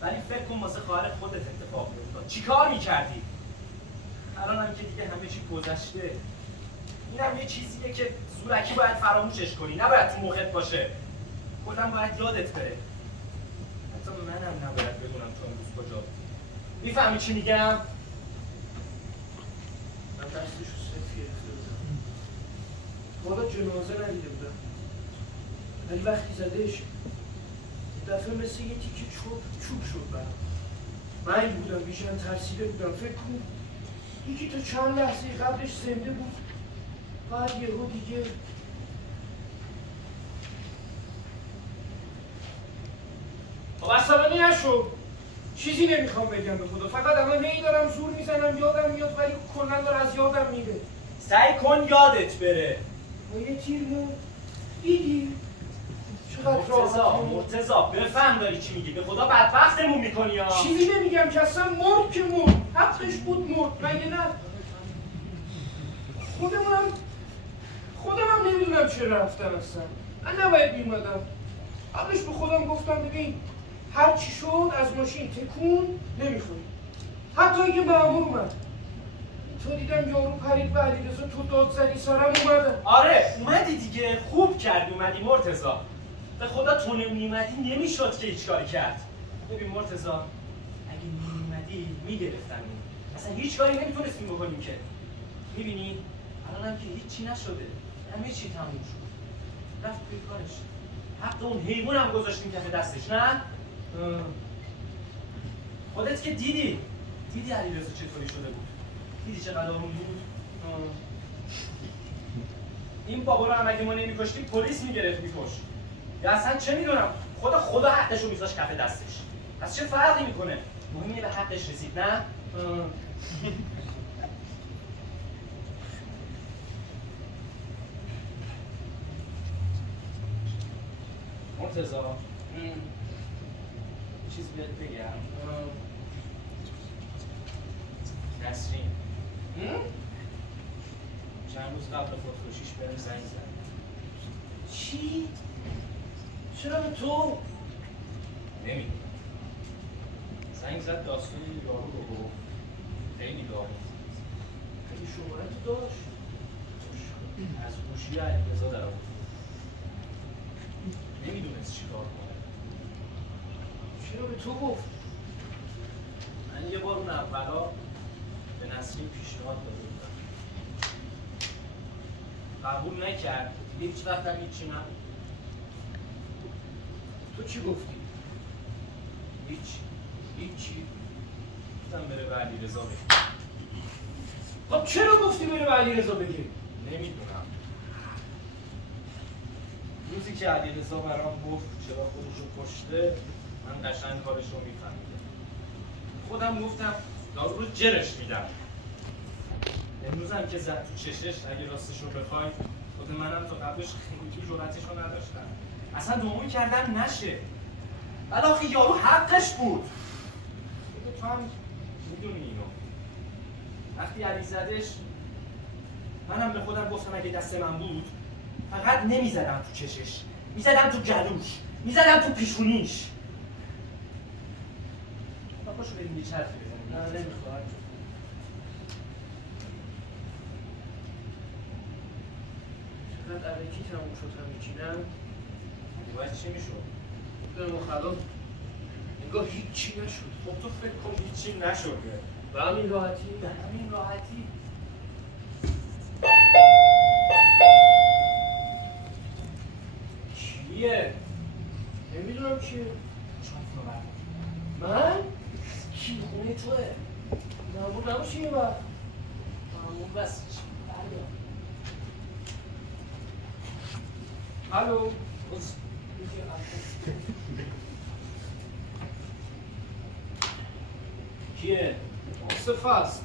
ولی فکر کن واسه خواهر خودت اتفاق میفته. چی کار میکردی؟ الان هم که دیگه همه چی گذشته. این هم یه چیزیه که زورکی باید فراموشش کنی. نباید تو مخت باشه. خودم باید یادت بره. حتی منم نباید بدونم تو امروز کجا بودی. میفهمی چی میگم؟ من دستشو صرف گرفته بودم. والا جنازه ندیده بودم. ولی وقتی زدش دفعه مثل یه تیکه چوب شد برام. من بودم بیشتر ترسیده بودم. فکر کن یکی تا چند لحظه قبلش زنده بود. بعد یهو دیگه خب عصبانی نشو. چیزی نمیخوام بگم به خدا، فقط الان هی دارم زور میزنم یادم میاد ولی کلا داره از یادم میره. سعی کن یادت بره. یه تیر بود دیدی؟ چقدر راحت. مرتضی بفهم داری چی میگی، به خدا بدبختمون میکنی ها. چیزی نمیگم که اصلا مرد که مرد، حقش بود مرد، مگه نه؟ خودمم نمیدونم چرا رفتم اصلا. من نباید میومدم. قبلش به خودم گفتم ببین هر چی شد از ماشین تکون نمیخوری. حتی اگه مأمور اومد تو دیدم یارو پرید به علیرضا، تو داد زدی سرم اومدم. آره اومدی دیگه، خوب کردی اومدی مرتضی. به خدا تو نمیومدی نمیشد که هیچ کاری کرد. ببین مرتضی اگه نمیومدی میگرفتم اصلا هیچ کاری نمیتونستیم بکنیم که. میبینی الانم که هیچی نشده، همه چی تموم شد، رفت توی کارش. حق اون حیوان هم گذاشتیم کف دستش نه؟ خودت که دیدی علیرضا چطوری شده بود، دیدی چقدر آروم بود. این بابا رو هم اگه ما نمیکشتیم پلیس میگرفت میکش، یا اصلا چه میدونم خدا حقش رو میذاشت کف دستش. از چه فرقی میکنه، مهم اینه به حقش رسید نه؟ مرتضی چیز بهت بگم. نسرین چند روز قبل خودکشیش بهم زنگ زد. چی؟ چرا به تو؟ نمیدونم. زنگ زد داستان یارو رو گفت. خیلی دارم. خیلی شهرت داشت. از گوشی علیرضا در آورد. نمیدونست چی کار کنه. چرا به تو گفت؟ من یه بار اون اولا به نسرین پیشنهاد داده بودم، قبول نکرد. هیچ وقت هم هیچی نبود. تو چی گفتی؟ هیچی. گفتم بره به علیرضا بگه. خب چرا گفتی بره به علیرضا بگه؟ نمیدونم. روزی که علیرضا برام گفت چرا خودش رو کشته، من قشنگ کارش رو میفهمیدم. خودم گفتم دارو رو جرش میدم. امروزم که زد تو چشش، اگه راستش رو بخوای خود منم تا قبلش خیلی جرأتش رو نداشتم. اصلا دعوی کردم نشه. ولی آخه یارو حقش بود. تو هم میدونی اینو. وقتی علی زدش منم به خودم گفتم اگه دست من بود فقط نمیزدم تو چشش، میزدم تو گلوش، میزدم تو پیشونیش. پاشو بریم یه چرخی بزنیم. نه نمیخواد. چقدر علکی تموم شد همه چی نه؟ باید چی میشد؟ بگم خلاص نگاه هیچی نشد. خب تو فکر کن هیچی نشده. به همین راحتی؟ به همین راحتی. چیه؟ نمیدونم چیه. شاید رو من؟ کی خونه توه؟ نمون نباشی یه بر مامون بس چی؟ الو کیه؟ آصف است.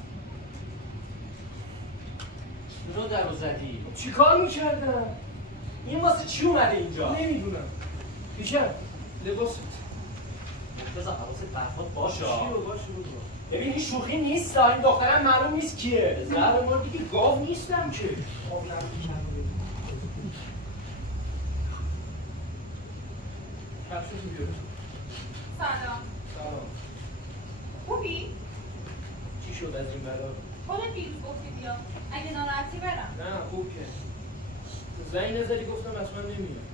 رو در رو زدی؟ چی کار میکردم؟ این واسه چی اومده اینجا؟ نمیدونم. بیشتر لباست بذار حواست برخواد باشه. چی رو باشه رو ببین این شوخی نیست، این دخترم معلوم نیست کیه. زهر ما دیگه گاو نیستم که. کفشتو بیار. سلام. سلام. خوبی؟ چی شد از این برا؟ خودت دیروز گفتی بیا. اگه ناراحتی برم. نه خوب که زنگ نزدی گفتم اصلا نمیام.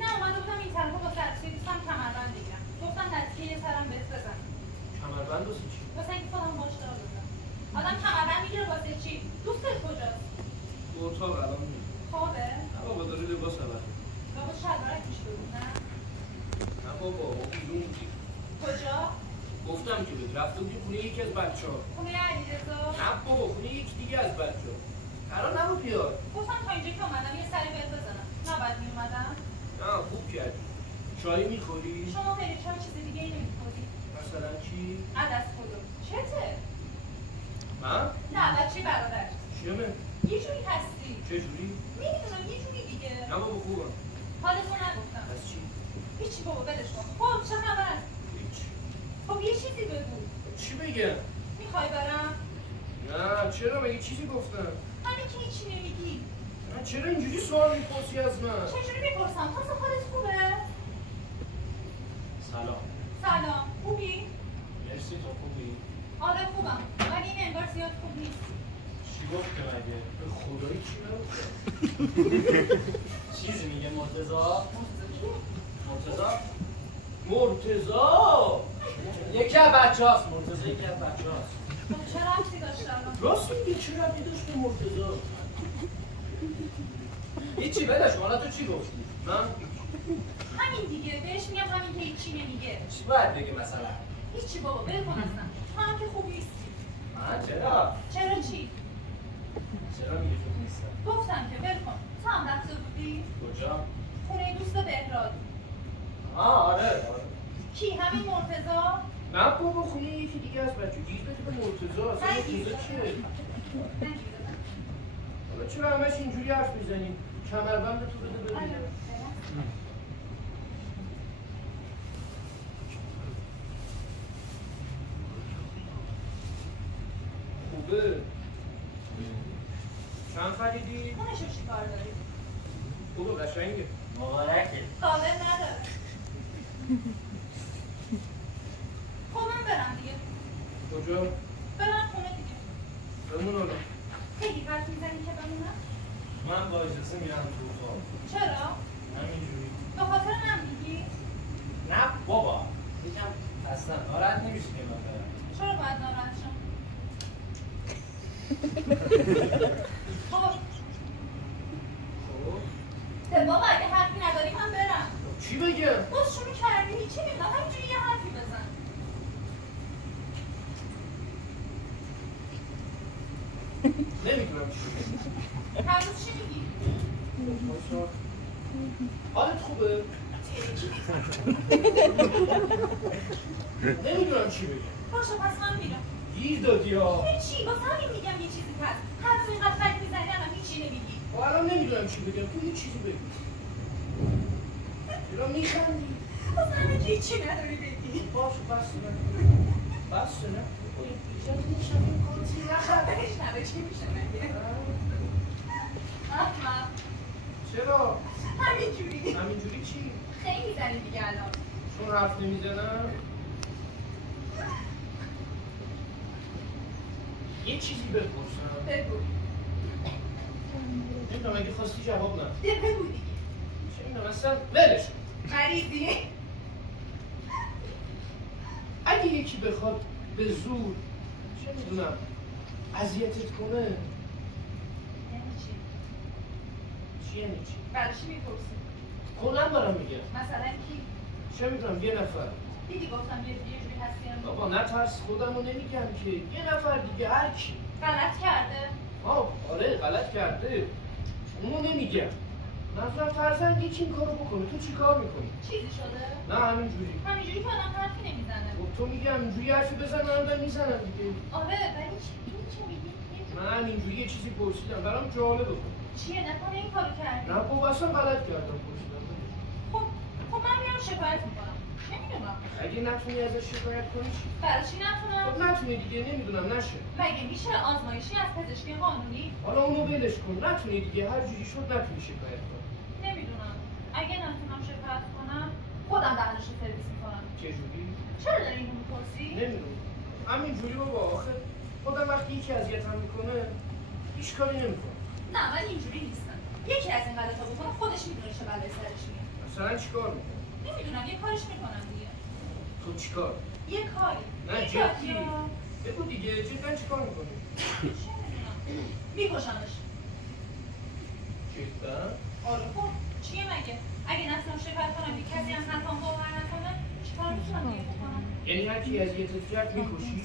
نه اومده بودم این طرفا با سرچی دوستم کمربند بگیرم. گفتم نزدیک یه سرم بهت بزن. کمربند واسه چی؟ واسه اینکه خودم باش دار بزنم. آدم کمربند میگیره واسه چی؟ دوستت کجاست؟ تو اتاق الان میام. خوابه؟ نه بابا داره لباس عوض می‌کنه. بابا شلوارک میشه بود نه؟ نه بابا بیرون بودی. کجا؟ گفتم که بهت رفته بودی خونه یکی از بچه‌ها. خونه علیرضا؟ نه بابا خونه یکی دیگه از بچه‌ها. قرار نبود بیاد. گفتم تا اینجا که اومدم یه سری بهت بزنم. نباید میومدم؟ نه خوب کردی. چای میخوری؟ شما غیر چای چیز دیگه ای نمیخوری؟ مثلا چی؟ عدس کدوم؟ چته؟ من؟ نه بچه برادر چیه من؟ یه جوری هستی چه جوری؟ میدونم یه جوری دیگه نه بابا خوبم. حالتو نگفتم از چی؟ هیچی بابا ولش کن خب چه خبر؟ هیچ. خب یه چیزی بگو چی بگم؟ میخوای برم؟ نه چرا مگه چیزی گفتم؟ همین که هیچی نمیگی من چرا اینجوری سوال میپرسی از من؟ چجوری میپرسم؟ تازه حالت خوبه؟ سلام. سلام خوبی؟ مرسی تو خوبی؟ آره خوبم ولی این انگار زیاد خوب نیست چی گفت که مگه؟ به خدایی چی نگفتم؟ چیزی میگه مرتضا؟ مرتضا؟ مرتضا! یکی از بچه هاست مرتضا یکی از بچه هاست. خب چه ربطی داشت الان؟ راست میگه چه ربطی داشت به مرتضا؟ هیچی ولش حالا تو چی گفتی؟ من همین دیگه بهش میگم همین که هیچی نمیگه چی باید بگه مثلا؟ هیچی بابا ول کن اصلا تو هم که خوب نیستی من چرا؟ چرا چی؟ چرا میگه خوب نیستم؟ گفتم که ول کن تو هم رفته بودی؟ کجا؟ خونه دوست بهراد آره کی همین مرتضا؟ نه بابا خونه یکی دیگه از بچه گیز بده به مرتضا اصلا من مرتضا گیز چیه؟ من گیر دادم. حالا چرا همش اینجوری حرف میزنیم؟ کمربند تو بده آره. ببینم خوبه؟ چند خریدی؟ خونشو چی کار داری؟ خوبه قشنگه مبارکه قابل نداره خب من برم دیگه کجا؟ برم خونه دیگه بمون حالا خیلی حرف میزنی که بمونم؟ من با اجازه میرم تو اتاق چرا؟ همینجوری به خاطر من میگی؟ نه بابا یکم اصلا ناراحت نمیشه که من برم چرا باید ناراحت شم؟ خب خب بابا اگه حرفی نداری من برم چی بگم؟ باز شروع کردی هیچی نمیدونم همینجوری یه حرفی بزن نمیدونم چی بگم هر روز چی میگی؟ باشا. حالت خوبه؟ نمیدونم چی بگم باشه پس من میرم گیر دادی ها هیچی واسه همین میگم یه چیزی هست حرف اینقدر فکر میزنی الان هیچی نمیگی و الان نمیدونم چی بگم تو یه چیزی بگی چرا میخندی؟ واسه همین که هیچی نداری بگی باشه بس نه بس نه ایجاد میشم این کارتی نخنده بهش نده چی میشه مگه؟ احمد چرا؟ همینجوری همینجوری چی؟ خیلی میزنی دیگه الان چون حرف نمیزنم یه چیزی بپرسم بگو نمیدونم اگه خواستی جواب نه بگو دیگه چه میدونم اصلا ولش کن. مریضی اگه یکی بخواد به زور چه میدونم اذیتت کنه یعنی چی؟ چی یعنی چی؟ برای چی میپرسی؟ کلا دارم میگم مثلا کی؟ چه میدونم یه نفر دیدی گفتم یه جوری هستی هم بابا نترس خودمو نمیگم که یه نفر دیگه هر کی غلط کرده آره غلط کرده اونو نمیگم مثلا فرضاً یکی این کارو بکنه تو چی کار میکنی؟ چیزی شده؟ نه همینجوری همینجوری که آدم حرفی نمیزنه خب تو میگم اینجوری حرفی بزن منم دارم میزنم دیگه آره ولی چی میگی؟ من همینجوری یه چیزی پرسیدم برام جالبه بود چیه نکنه این کارو کردی؟ نه بابا اصلا غلط کردم پرسیدم خب من میرم شکایت میکنم نمیدونم اگه نتونی ازش شکایت کنی چی؟ برای چی نتونم؟ خب نتونی دیگه نمیدونم نشه مگه میشه آزمایشی از پزشکی قانونی؟ حالا اونو ولش کن نتونی دیگه هر جوری شد نتونی شکایت کنی نمیدونم اگه نتونم شکایت کنم خودم دهنشو سرویس میکنم چجوری؟ چرا داری اینو میپرسی؟ نمیدونم همینجوری بابا آخه خودم وقتی یکی اذیتم میکنه هیچ کاری نمیکنم نه من اینجوری نیستم یکی از این غلطا بکنه خودش میدونه چه بلایی سرش میاد مثلا چیکار میکنی؟ نمیدونم یه کارش میکنم دیگه تو چیکار؟ یه کاری نه یه جدی کاری رو- بگو دیگه جدا چیکار میکنی؟ چه میدونم میکشمش جدا؟ آره خب چیه مگه اگه نتونم شکایت کنم یه کسی هم حرفم باور نکنه چیکار میتونم دیگه بکنم یعنی هر کی اذیتت کرد میکشی؟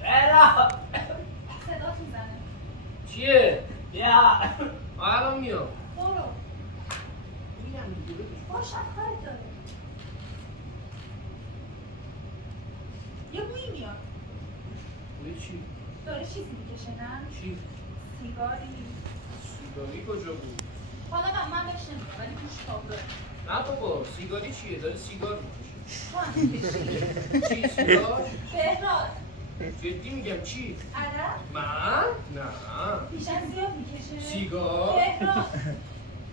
برا صدات میزنه چیه؟ یا الان میام برو میرم دیگه بگو باش کارت داره. یه بویی میاد. بوی چی؟ داره چیزی میکشه نه؟ چی؟ سیگاری. سیگاری کجا بود؟ حالا من بهش نمیدونم ولی توش تاب داره. نه بابا سیگاری چیه؟ داره سیگار میکشه. تو هم میکشی. چی سیگار؟ بهراد. جدی میگم چی؟ عرب؟ من؟ نه. بیشتر زیاد میکشه. سیگار؟ بهراد.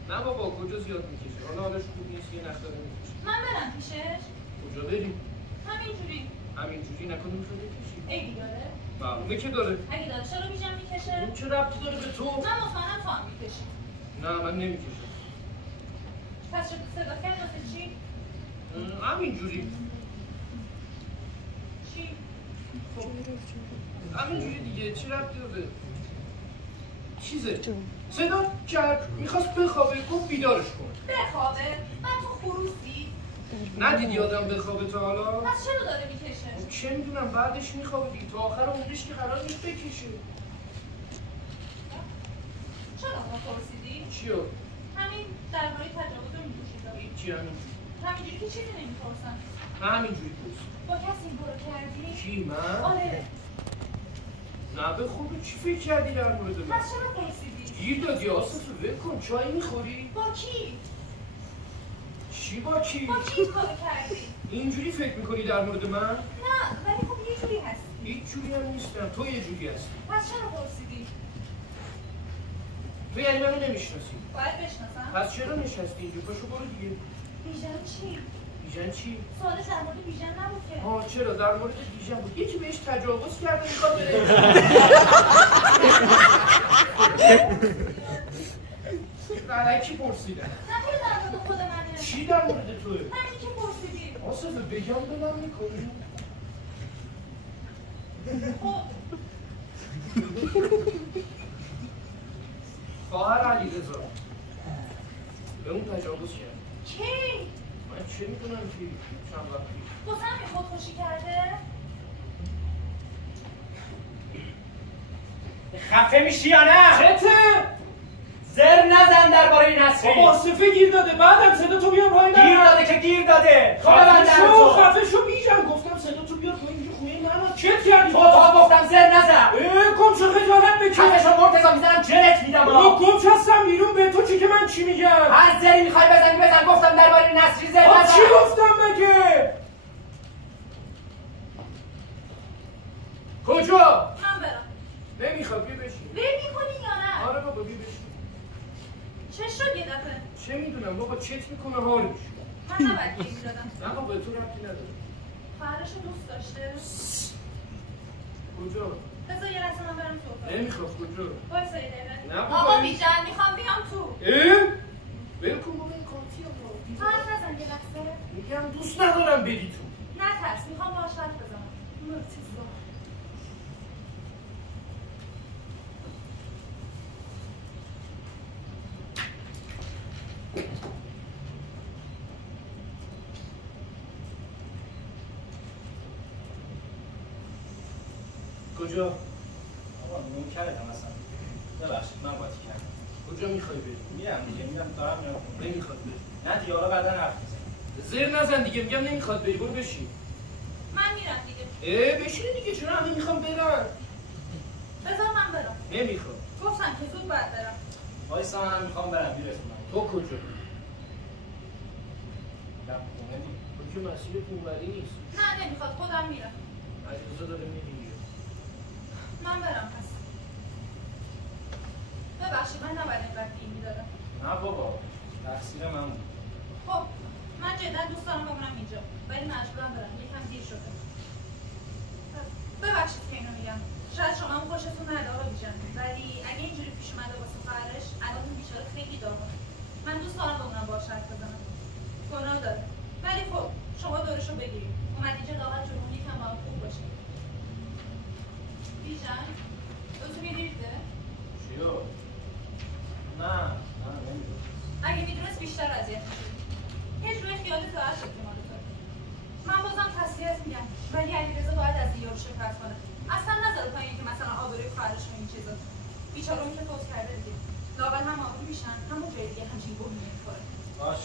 نه بابا کجا زیاد میکشه؟ حالش خوب نیست یه نخداره میکشه. من برم پیشش؟ کجا بریم؟ همینجوری. همینجوری نکنه میشه بکشی. ایدی داره؟ معلومه که داره. اگه داره چرا بیشتر میکشه؟ اون چه ربطی داره به تو؟ من مطمئنم تو هم میکشی. نه من نمیکشم. پس شد صدا کرد واسه چی؟ همینجوری. چی؟ خب همینجوری دیگه چه ربطی داره؟ چیزه صدا کرد میخواست بخوابه گفت بیدارش کن. بخوابه؟ من تو خروسی؟ ندیدی آدم بخوابه تا حالا؟ پس چرا داره میکشه؟ چه میدونم بعدش میخوابه دیگه تا آخر عمرش که قرار نیست بکشه. چرا ما پرسیدی؟ چیو؟ همین درباره تجاوز اون چیزا. هیچی همینجوری که چیزی نمیپرسن. همینجوری پرس. با کسی این برو کردی؟ کی من؟ آره. نه به خودت چی فکر کردی در مورد من؟ پس چرا پرسیدی؟ گیر دادی آصف بکن چای میخوری؟ با کی؟ چی با کی؟ با کی این کارو کردی؟ اینجوری فکر میکنی در مورد من؟ نه ولی خب یه جوری هستی. هیچ جوری هم نیستم تو یه جوری هستی. پس چرا پرسیدی؟ تو یعنی منو نمیشناسی؟ باید بشناسم. پس چرا نشستی اینجا؟ پاشو برو دیگه. بیژن چی؟ بیژن چی؟ سوالش در مورد بیژن نبود که. آه چرا در مورد بیژن بود. یکی بهش تجاوز کرده میخواد بره. الکی پرسیدم. نه تو در مورد خود منه. چی در مورد توه؟ همین که پرسیدی. آصفه بگم دلم میکنی؟ خب خواهر علیرضا به اون تجاوز کرد. کی؟ من چه میدونم کی چند وقت پیش. واسه همین خودکشی کرده؟ خفه میشی یا نه؟ چته؟ زر نزن درباره نسری. بابا آصفه گیر داده بعدم صدا تو بیار پایین. گیر داده که گیر داده. خفه شو بیژن گفتم صدا تو بیار پایین. اینجا خونه منو چت کردی؟ تو گفتم زر نزن. گم شو خجالت بکش. خفه شو مرتضی میزنم جلت میدم. گم شو هستم بیرون به تو چی که من چی میگم؟ هر زری میخوای بزنی بزن. گفتم درباره نسری زر نزن. چی گفتم مگه؟ کجا؟ من برم. نمیخواد بیا بشین. ول میکنی یا نه؟ آره بابا بیا بشین. چه شد یه دفعه؟ چه میدونم بابا چت میکنه حال میشه. من نباید گیر میدادم. نه بابا تو ربطی نداره. خواهرشو دوست داشته؟ کجا؟ بذار یه لحظه من برم تو اتاق. نمیخواد کجا؟ وایسا یه دقیقه. نه بابا آقا بیژن میخوام بیام تو. ول کن بابا این کارتی هم تو حرف نزن یه لحظه. میگم دوست ندارم بری تو. نترس میخوام باهاش حرف بزنم. مرتضی کجا؟ آقا نوکرتم اصلا. ببخشید من قاطی کردم. کجا میخوای بری؟ میرم دیگه میرم دارم میرم. نمیخواد بری. نه دیگه حالا بعدا حرف بزن. زیر نزن دیگه میگم نمیخواد بری برو بشین. من میرم دیگه. بشین دیگه چرا همه میخوام برن؟ بذار من برم. نمیخواد. گفتم که زود باید برم. وایسا منم میخوام برم میرسونم. تو کجا؟ رم خونه دیگه. تو که مسیرت اونوری نیست. نه نمیخواد خودم میرم. علیرضا داره میره اینجا. من برم پس. ببخشید من نباید اینقدر گیر میدادم. نه بابا تقصیر من بود. خب من جدا دوست دارم بمونم اینجا ولی مجبورم برم یکم دیر شده. ببخشید که اینو میگم. شاید شما هم خوشتون نیاد آقا بیژن ولی اگه اینجوری پیش اومده واسه خواهرش الان اون بیچاره خیلی داغه. من دوست دارم بمونم باهاش حرف بزنم. گناه داره. ولی خب شما دورشو بگیرید. اومدی که داغت جمهور یکم با هم خوب باشه. بیژن تو میدیده؟ چیو؟ نه نمیدونم. اگه میدونست بیشتر اذیت میشد. هیچ روی خیالت راحت شد که مال تو. من بازم تسلیت میگم ولی علیرضا باید از این یارو شکایت کنه. اصلا نذاره پایین که مثلا آبروی خواهرش و این چیزا. بیچاره‌ای که فوت کرده دیگه. لااقل هم آروم میشن همون جای دیگه همچین گوهی نمیخوره. باش.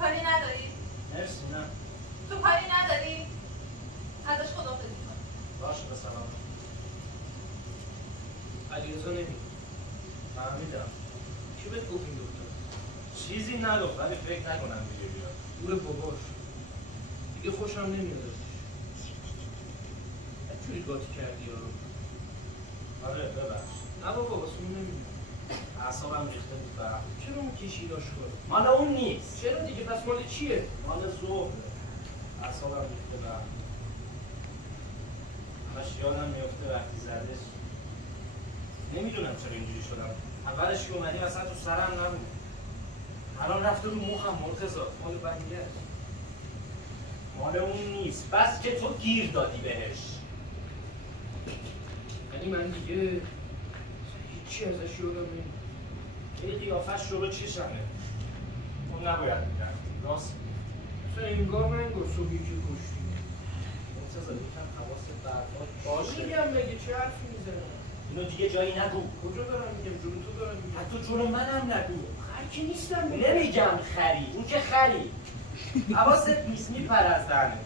کاری نداره. چیزی نگفت ولی فکر نکنم دیگه بیاد. دور باباش دیگه خوشم نمیاد. چوری قاطی کردی یا رو؟ آره ببخش. نه بابا واسه اون نمیدونم. اعصابم ریخته بود برم. چرا اون کشیداش کنه؟ مال اون نیست. چرا دیگه پس مال چیه؟ مال ظهره. اعصابم ریخته برم. همش یادم میفته وقتی زدش. نمیدونم چرا اینجوری شدم. اولش که اومدیم اصلا تو سرم نبود. الان رفته رو مخم مرتضی. مال بنگه است. مال اون نیست. بس که تو گیر دادی بهش. یعنی من دیگه هیچی ازش یادم نمیاد. این قیافش رو به چشمه. اون نباید میکرد. راست اصلا انگار من انگار صبحی که کشتی. مرتضی یکم حواست برباد باشه. میگم مگه چه حرفی میزنم؟ اینو دیگه جایی نگو. کجا دارم میگم؟ جون تو دارم میگم. حتی جون منم نگو. خر که نیستم. نمیگم خری. اون که خری. حواست نیست میپر از دهنت.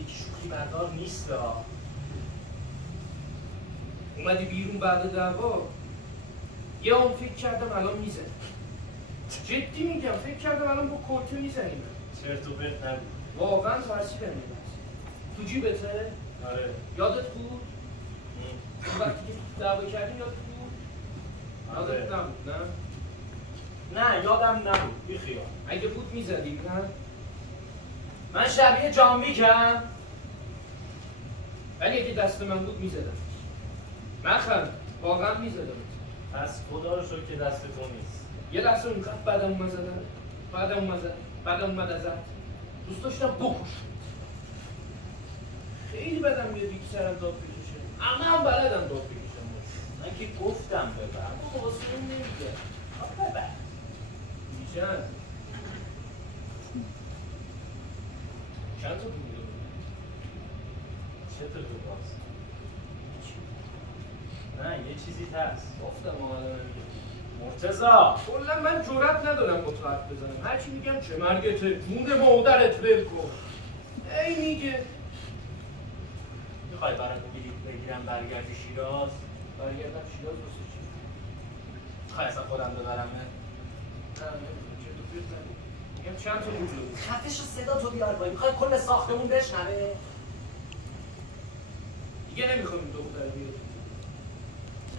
یکی شوخی بردار نیست ها. اومدی بیرون بعد دعوا یه اون فکر کردم الان میزنی. جدی میگم فکر کردم الان با کلته میزنیم. چرت و پرت نگو. واقعا ترسیدم این تو جیبته؟ آره. یادت بود؟ اون وقتی که دعوا کردیم یادت بود؟ آره. یادت نبود نه؟ نه یادم نبود. بیخیال. اگه بود میزدیم نه؟ من شبیه جان ویکم. ولی اگه دست من بود میزدم. نخند واقعا میزدم. پس خدا رو شکر که دست تو نیست. یه لحظه اونقدر بعدم اومد زدن. بعدم اومد ازت. دوست داشتم بکش. خیلی بدم میاد که سرم داد بکشه. اما هم بلدم داد بکشم. من که گفتم ببر. اما واسه اون نمیگه. ببر. میشن. چند تا بوده؟ چطور تو باز؟ نه یه چیزی هست. گفتم آمدم نمیگه. مرتضی کلا من جرئت ندارم با تو حرف بزنم. هرچی میگم چه مرگته جون مادرت ول کن. ای میگه میخوای برات بلیط بگیرم برگردی شیراز؟ برگردم شیراز واسه چی؟ میخوای اصلا خودم ببرم نه میگم چند تا بود. خفش صدا تو بیار پایین. میخوای کل ساختمون بشنوه؟ دیگه نمیخوام این دختر بیاد.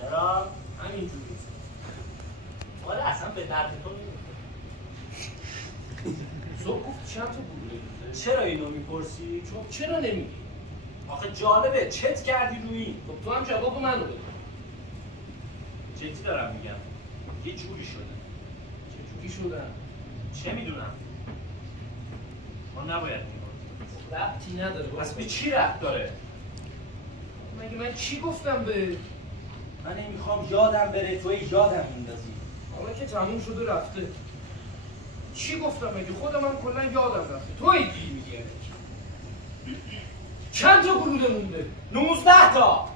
چرا؟ همینجوری. آره اصلا به درد تو نمیخوره. صبح گفت چند تا بود. چرا اینو میپرسی؟ چون چرا نمیگی؟ آخه جالبه چت کردی روی این. خب تو هم جواب منو بده. جدی دارم میگم. یه جوری شده. چه جوری شدن؟ چه میدونم. ما نباید میگم. ربطی نداره. پس به چی ربط داره؟ مگه من چی گفتم به؟ من نمیخوام یادم بره توی یادم میندازی. حالا که تموم شده رفته. چی گفتم مگه خودم هم کلا یادم رفته. توی گیر میگی. چند تا گلوله مونده؟ 19 تا.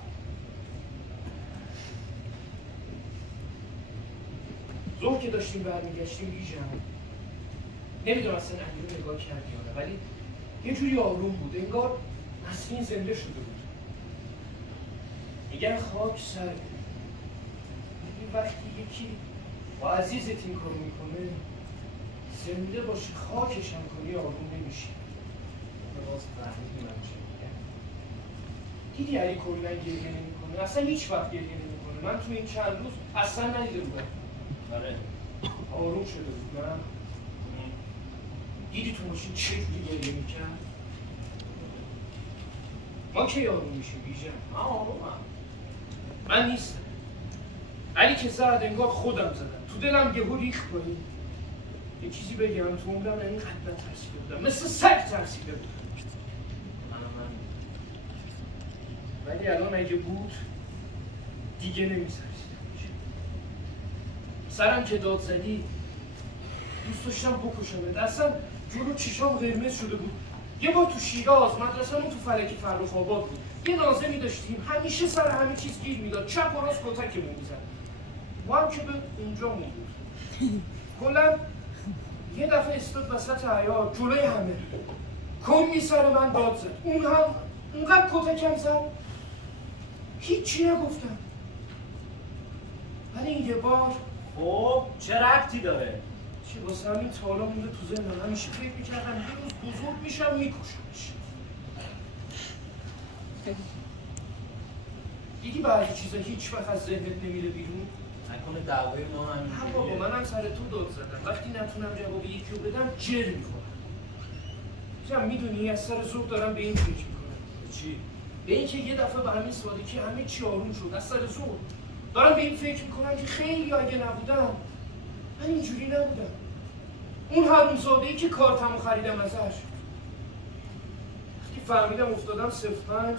ظهر که داشتیم برمیگشتیم بیجم. نمیدونم اصلا علی رو نگاه کردی یا نه ولی یه جوری آروم بود. انگار نسرین زنده شده بود. میگن خاک سر. این وقتی یکی با عزیزت این کارو میکنه زنده باشی خاکش هم کنی آروم نمیشی. باز فهمیدی من چه میگم. دیدی علی کلا گریه نمیکنه. اصلا هیچ وقت گریه نمیکنه. من تو این چند روز اصلا ندیده بودم. آره. آروم شده بود من. دیدی تو ماشین چه جوری گریه میکرد؟ ما کی آروم میشیم بیژن؟ من آرومم. من نیستم. علی که زد انگار خودم زدم. تو دلم یهو ریخت پایین. یه چیزی بگم تو عمرم اینقدر ترسیده بودم. مثل سگ ترسیده بودم. من. ولی الان اگه بود دیگه نمی‌ترسیدم. سرم که داد زدی دوست داشتم بکشمت. اصلا جلو چشام قرمز شده بود. یه بار تو شیراز مدرسه‌مون تو فلک فرخ آباد بود. یه ناظمی داشتیم همیشه سر همه چیز گیر میداد. چپ و راست کتکمون میزد. ما هم که به اونجا موندیم. کلا یه دفعه استاد وسط عیار جلوی همه کمی سر من داد زد. اون هم اونقدر کتکم زد هیچی نگفتم. ولی این یه بار خب چه ربطی داره؟ که واسه همین تا حالا مونده تو ذهنم. همیشه فکر میکردم یه روز بزرگ میشم میکشمش. دیدی بعضی چیزا هیچ وقت از ذهنت نمیره بیرون؟ نکنه دعوای ما هم بابا منم سر تو داد زدم. وقتی نتونم جواب یکی رو بدم جر میخورم. چرا میدونی از سر ذوق دارم به این فکر میکنم. چی؟ به این که یه دفعه به همین سادگی همه چی آروم شد. از سر ذوق دارم به این فکر میکنم که خیلی اگه نبودم من اینجوری نبودم. اون حرومزاده‌ای که کارتمو خریدم ازش. وقتی فهمیدم افتادم 05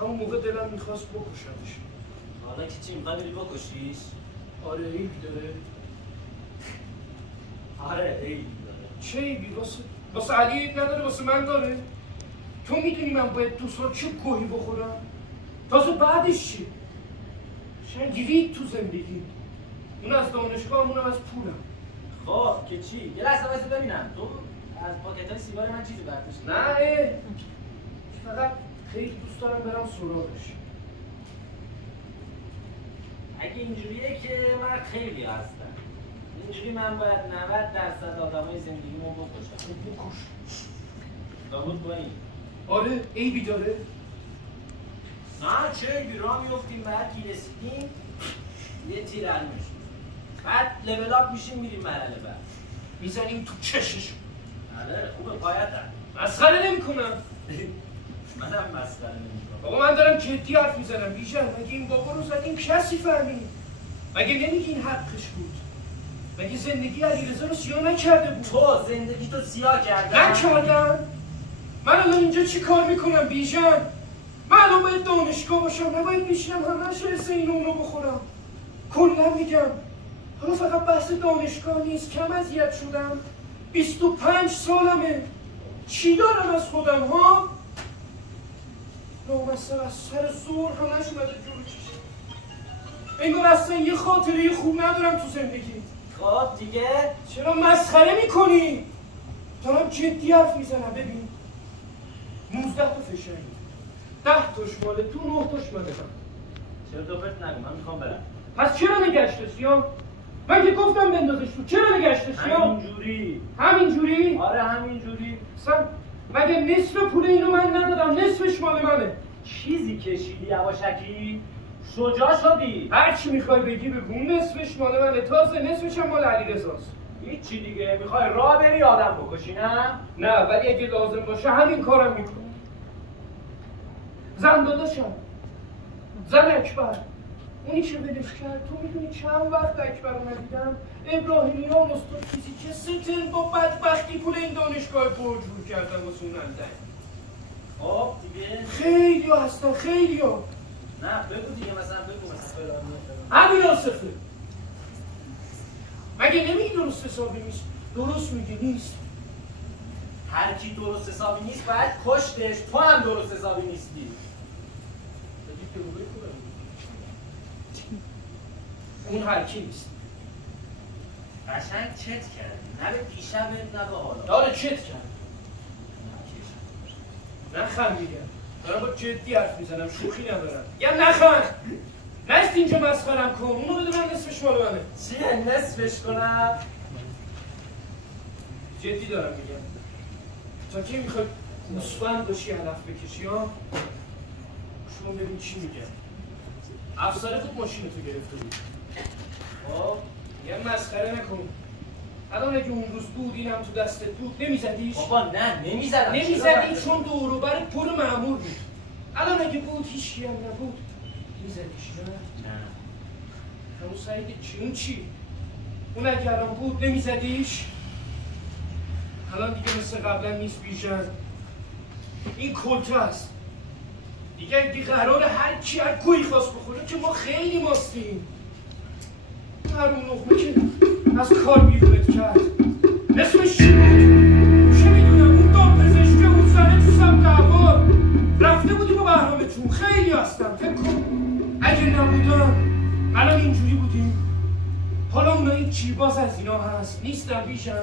همون موقع دلم میخواست بکشمش. حالا که چی میخوای بری بکشیش؟ آره عیبی داره. آره عیبی داره. چه عیبی؟ واسه علی عیب نداره، واسه من داره. تو میدونی من باید دو سال چه گوهی بخورم؟ تازه بعدش چی؟ شاید رید تو زندگی. اون از دانشگاه، اونم از پولم. خب که چی؟ یه لحظه واسه ببینم تو از پاکتای سیگار من چیزی برداشتی؟ نه فقط خیلی دوست دارم برم سراغش. اگه اینجوریه که من خیلی هستم. اینجوری من باید 90% آدمای زندگیمو بکشم. بکش. داوود با این. آره عیبی داره. نه چه عیبی؟ راه میفتیم بعد که رسیدیم یه تیر حل میشیم. بعد لول اپ میشیم میریم مرحله بعد. میزنیم تو چشش. آره خوبه پایتم. مسخره نمی‌کنم. منم مسخره نمی‌کنم. بابا من دارم جدی حرف میزنم. بیژن مگه این بابا رو زدیم کسی فهمید؟ مگه نمیگی این حقش بود؟ مگه زندگی علیرضا رو سیاه نکرده بود؟ تو زندگی تو سیاه کردم؟ نکردم. من الان اینجا چی کار میکنم بیژن؟ من الان باید دانشگاه باشم، نباید بشینم همش حس اینو اونو بخورم. کلا میگم حالا فقط بحث دانشگاه نیست. کم اذیت شدم. 25 سالمه. چی دارم از خودم ها؟ نامستر از سر زور همش اومده جلو چشم. انگار اصلا یه خاطره خوب ندارم تو زندگی. خب دیگه؟ چرا مسخره میکنی؟ دارم جدی حرف میزنم. ببین 19 تا فشنگ، 10 تاش مال تو، 9 تاش مال من. چرا دوپت نگو من میخوام برم. پس چرا نگشته سیاه؟ من که گفتم بندازش تو. چرا نگشته سیاه؟ همینجوری. همینجوری؟ آره همینجوری. اصلا مگه نصف پول اینو من ندادم؟ نصفش مال منه. چیزی کشیدی یواشکی؟ شجاع شدی؟ هر چی میخوای بگی بگو. نصفش مال منه. تازه نصفش هم مال علیرضاست. هیچی دیگه میخوای راه بری آدم بکشی نه؟ نه ولی اگه لازم باشه همین کارم میکنم. زن داداشم، زن اکبر، اونی که ولش کرد. تو میدونی چند وقت اکبر رو ندیدم؟ ابراهیمیان استاد فیزیک 3 ترم با بدبختی پول این دانشگاه پرجور کردم واسه اون اندک. خب دیگه خیلیا هستن خیلیا. نه بگو دیگه مثلا بگو مثلا فلان. همین آصفه. مگه نمیگی درست حسابی نیست؟ درست میگی نیست. هر کی درست حسابی نیست باید کشتش. تو هم درست حسابی نیستی. اون هر کی نیست. قشنگ چت کردی. نه به دیشبت نه به حالا. داره چت کرد. نخند دیگه. دارم با جدی حرف میزنم. شوخی ندارم. یا نخند. نست اینجا مسخرم کن. اونو بده من نصفش مال منه. چیه نصفش کنم؟ جدی دارم میگم. تا کی میخوای گوسفند باشی علف بکشی ها؟ شما ببین چی میگم. افسر خود ماشینتو گرفته بود. خب میگم مسخره نکن. الان اگه اون روز بود اینم تو دستت بود نمیزدیش؟ بابا نه نمیزدم. نمیزدی چون دور و بر پر مأمور بود. الان اگه بود هیچکی هم نبود میزدیش نه؟ همون سعید چی؟ اون چی؟ اون اگه الان بود نمیزدیش؟ الان دیگه مثل قبلا نیست بیژن. این کلته است. دیگه قراره هر کی هر کوی خواست بخوره که ما خیلی ماستیم. هر اون نقمه که از کار بیرونت کرد اسمش چی بود؟ چه میدونم اون دادپزشکی اون زنه تو سمت هوا رفته بودیم با بهرامتون. خیلی هستم فکر کن اگه نبودم الان اینجوری بودیم. حالا اونایی چی باز از اینا هست نیستم بیژن.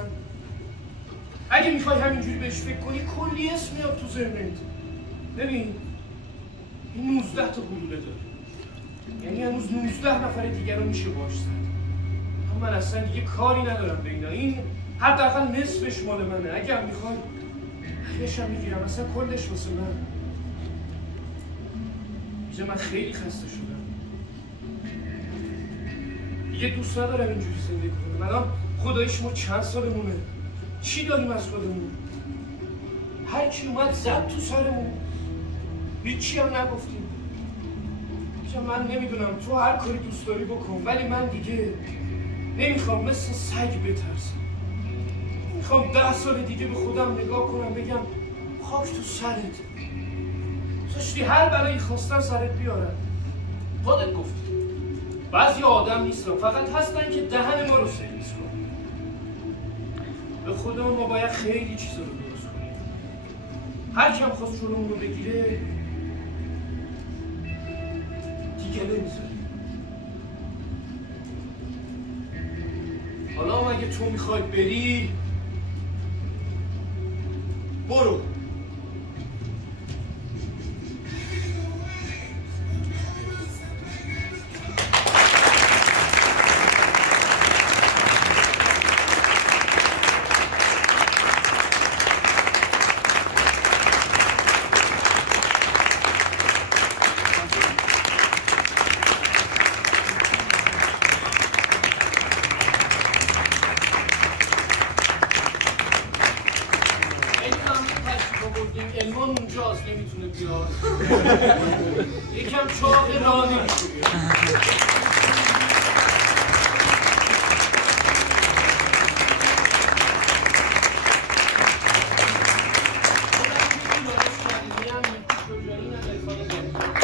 اگه میخوای همینجوری بهش فکر کنی کلی اسم میاد تو ذهنت. ببین این 19 تا گلوله داره. یعنی هنوز 19 نفر دیگر رو میشه باش زد. من اصلا دیگه کاری ندارم به اینا. این حداقل نصفش مال منه. اگه هم میخوای بهشم میگیرم، اصلا کلش واسه من. میشه من خیلی خسته شدم دیگه، دوست ندارم اینجوری زندگی کنم. الان خداییش ما چند سالمونه؟ چی داریم از خودمون؟ هر کی اومد زد تو سرمون، هیچی هم نگفتیم. من نمیدونم، تو هر کاری دوست داری بکن، ولی من دیگه نمیخوام مثل سگ بترسم. میخوام 10 سال دیگه به خودم نگاه کنم بگم خاک تو سرت، داشتی هر بلایی خواستن سرت بیارن. خودت گفتی بعضی آدم نیستن، فقط هستن که دهن ما رو سرویس کنن. به خدا ما باید خیلی چیزا رو درست کنیم. هر کم خواست جلومون رو بگیره دیگه نمیذاریم. حالا اگه تو میخوای بری برو. علمان اونجاست نمیتونه بیاد. یکم چاق راه نمیشه بیاد. خودم که این دارست کردیم هم شجاعی نداری.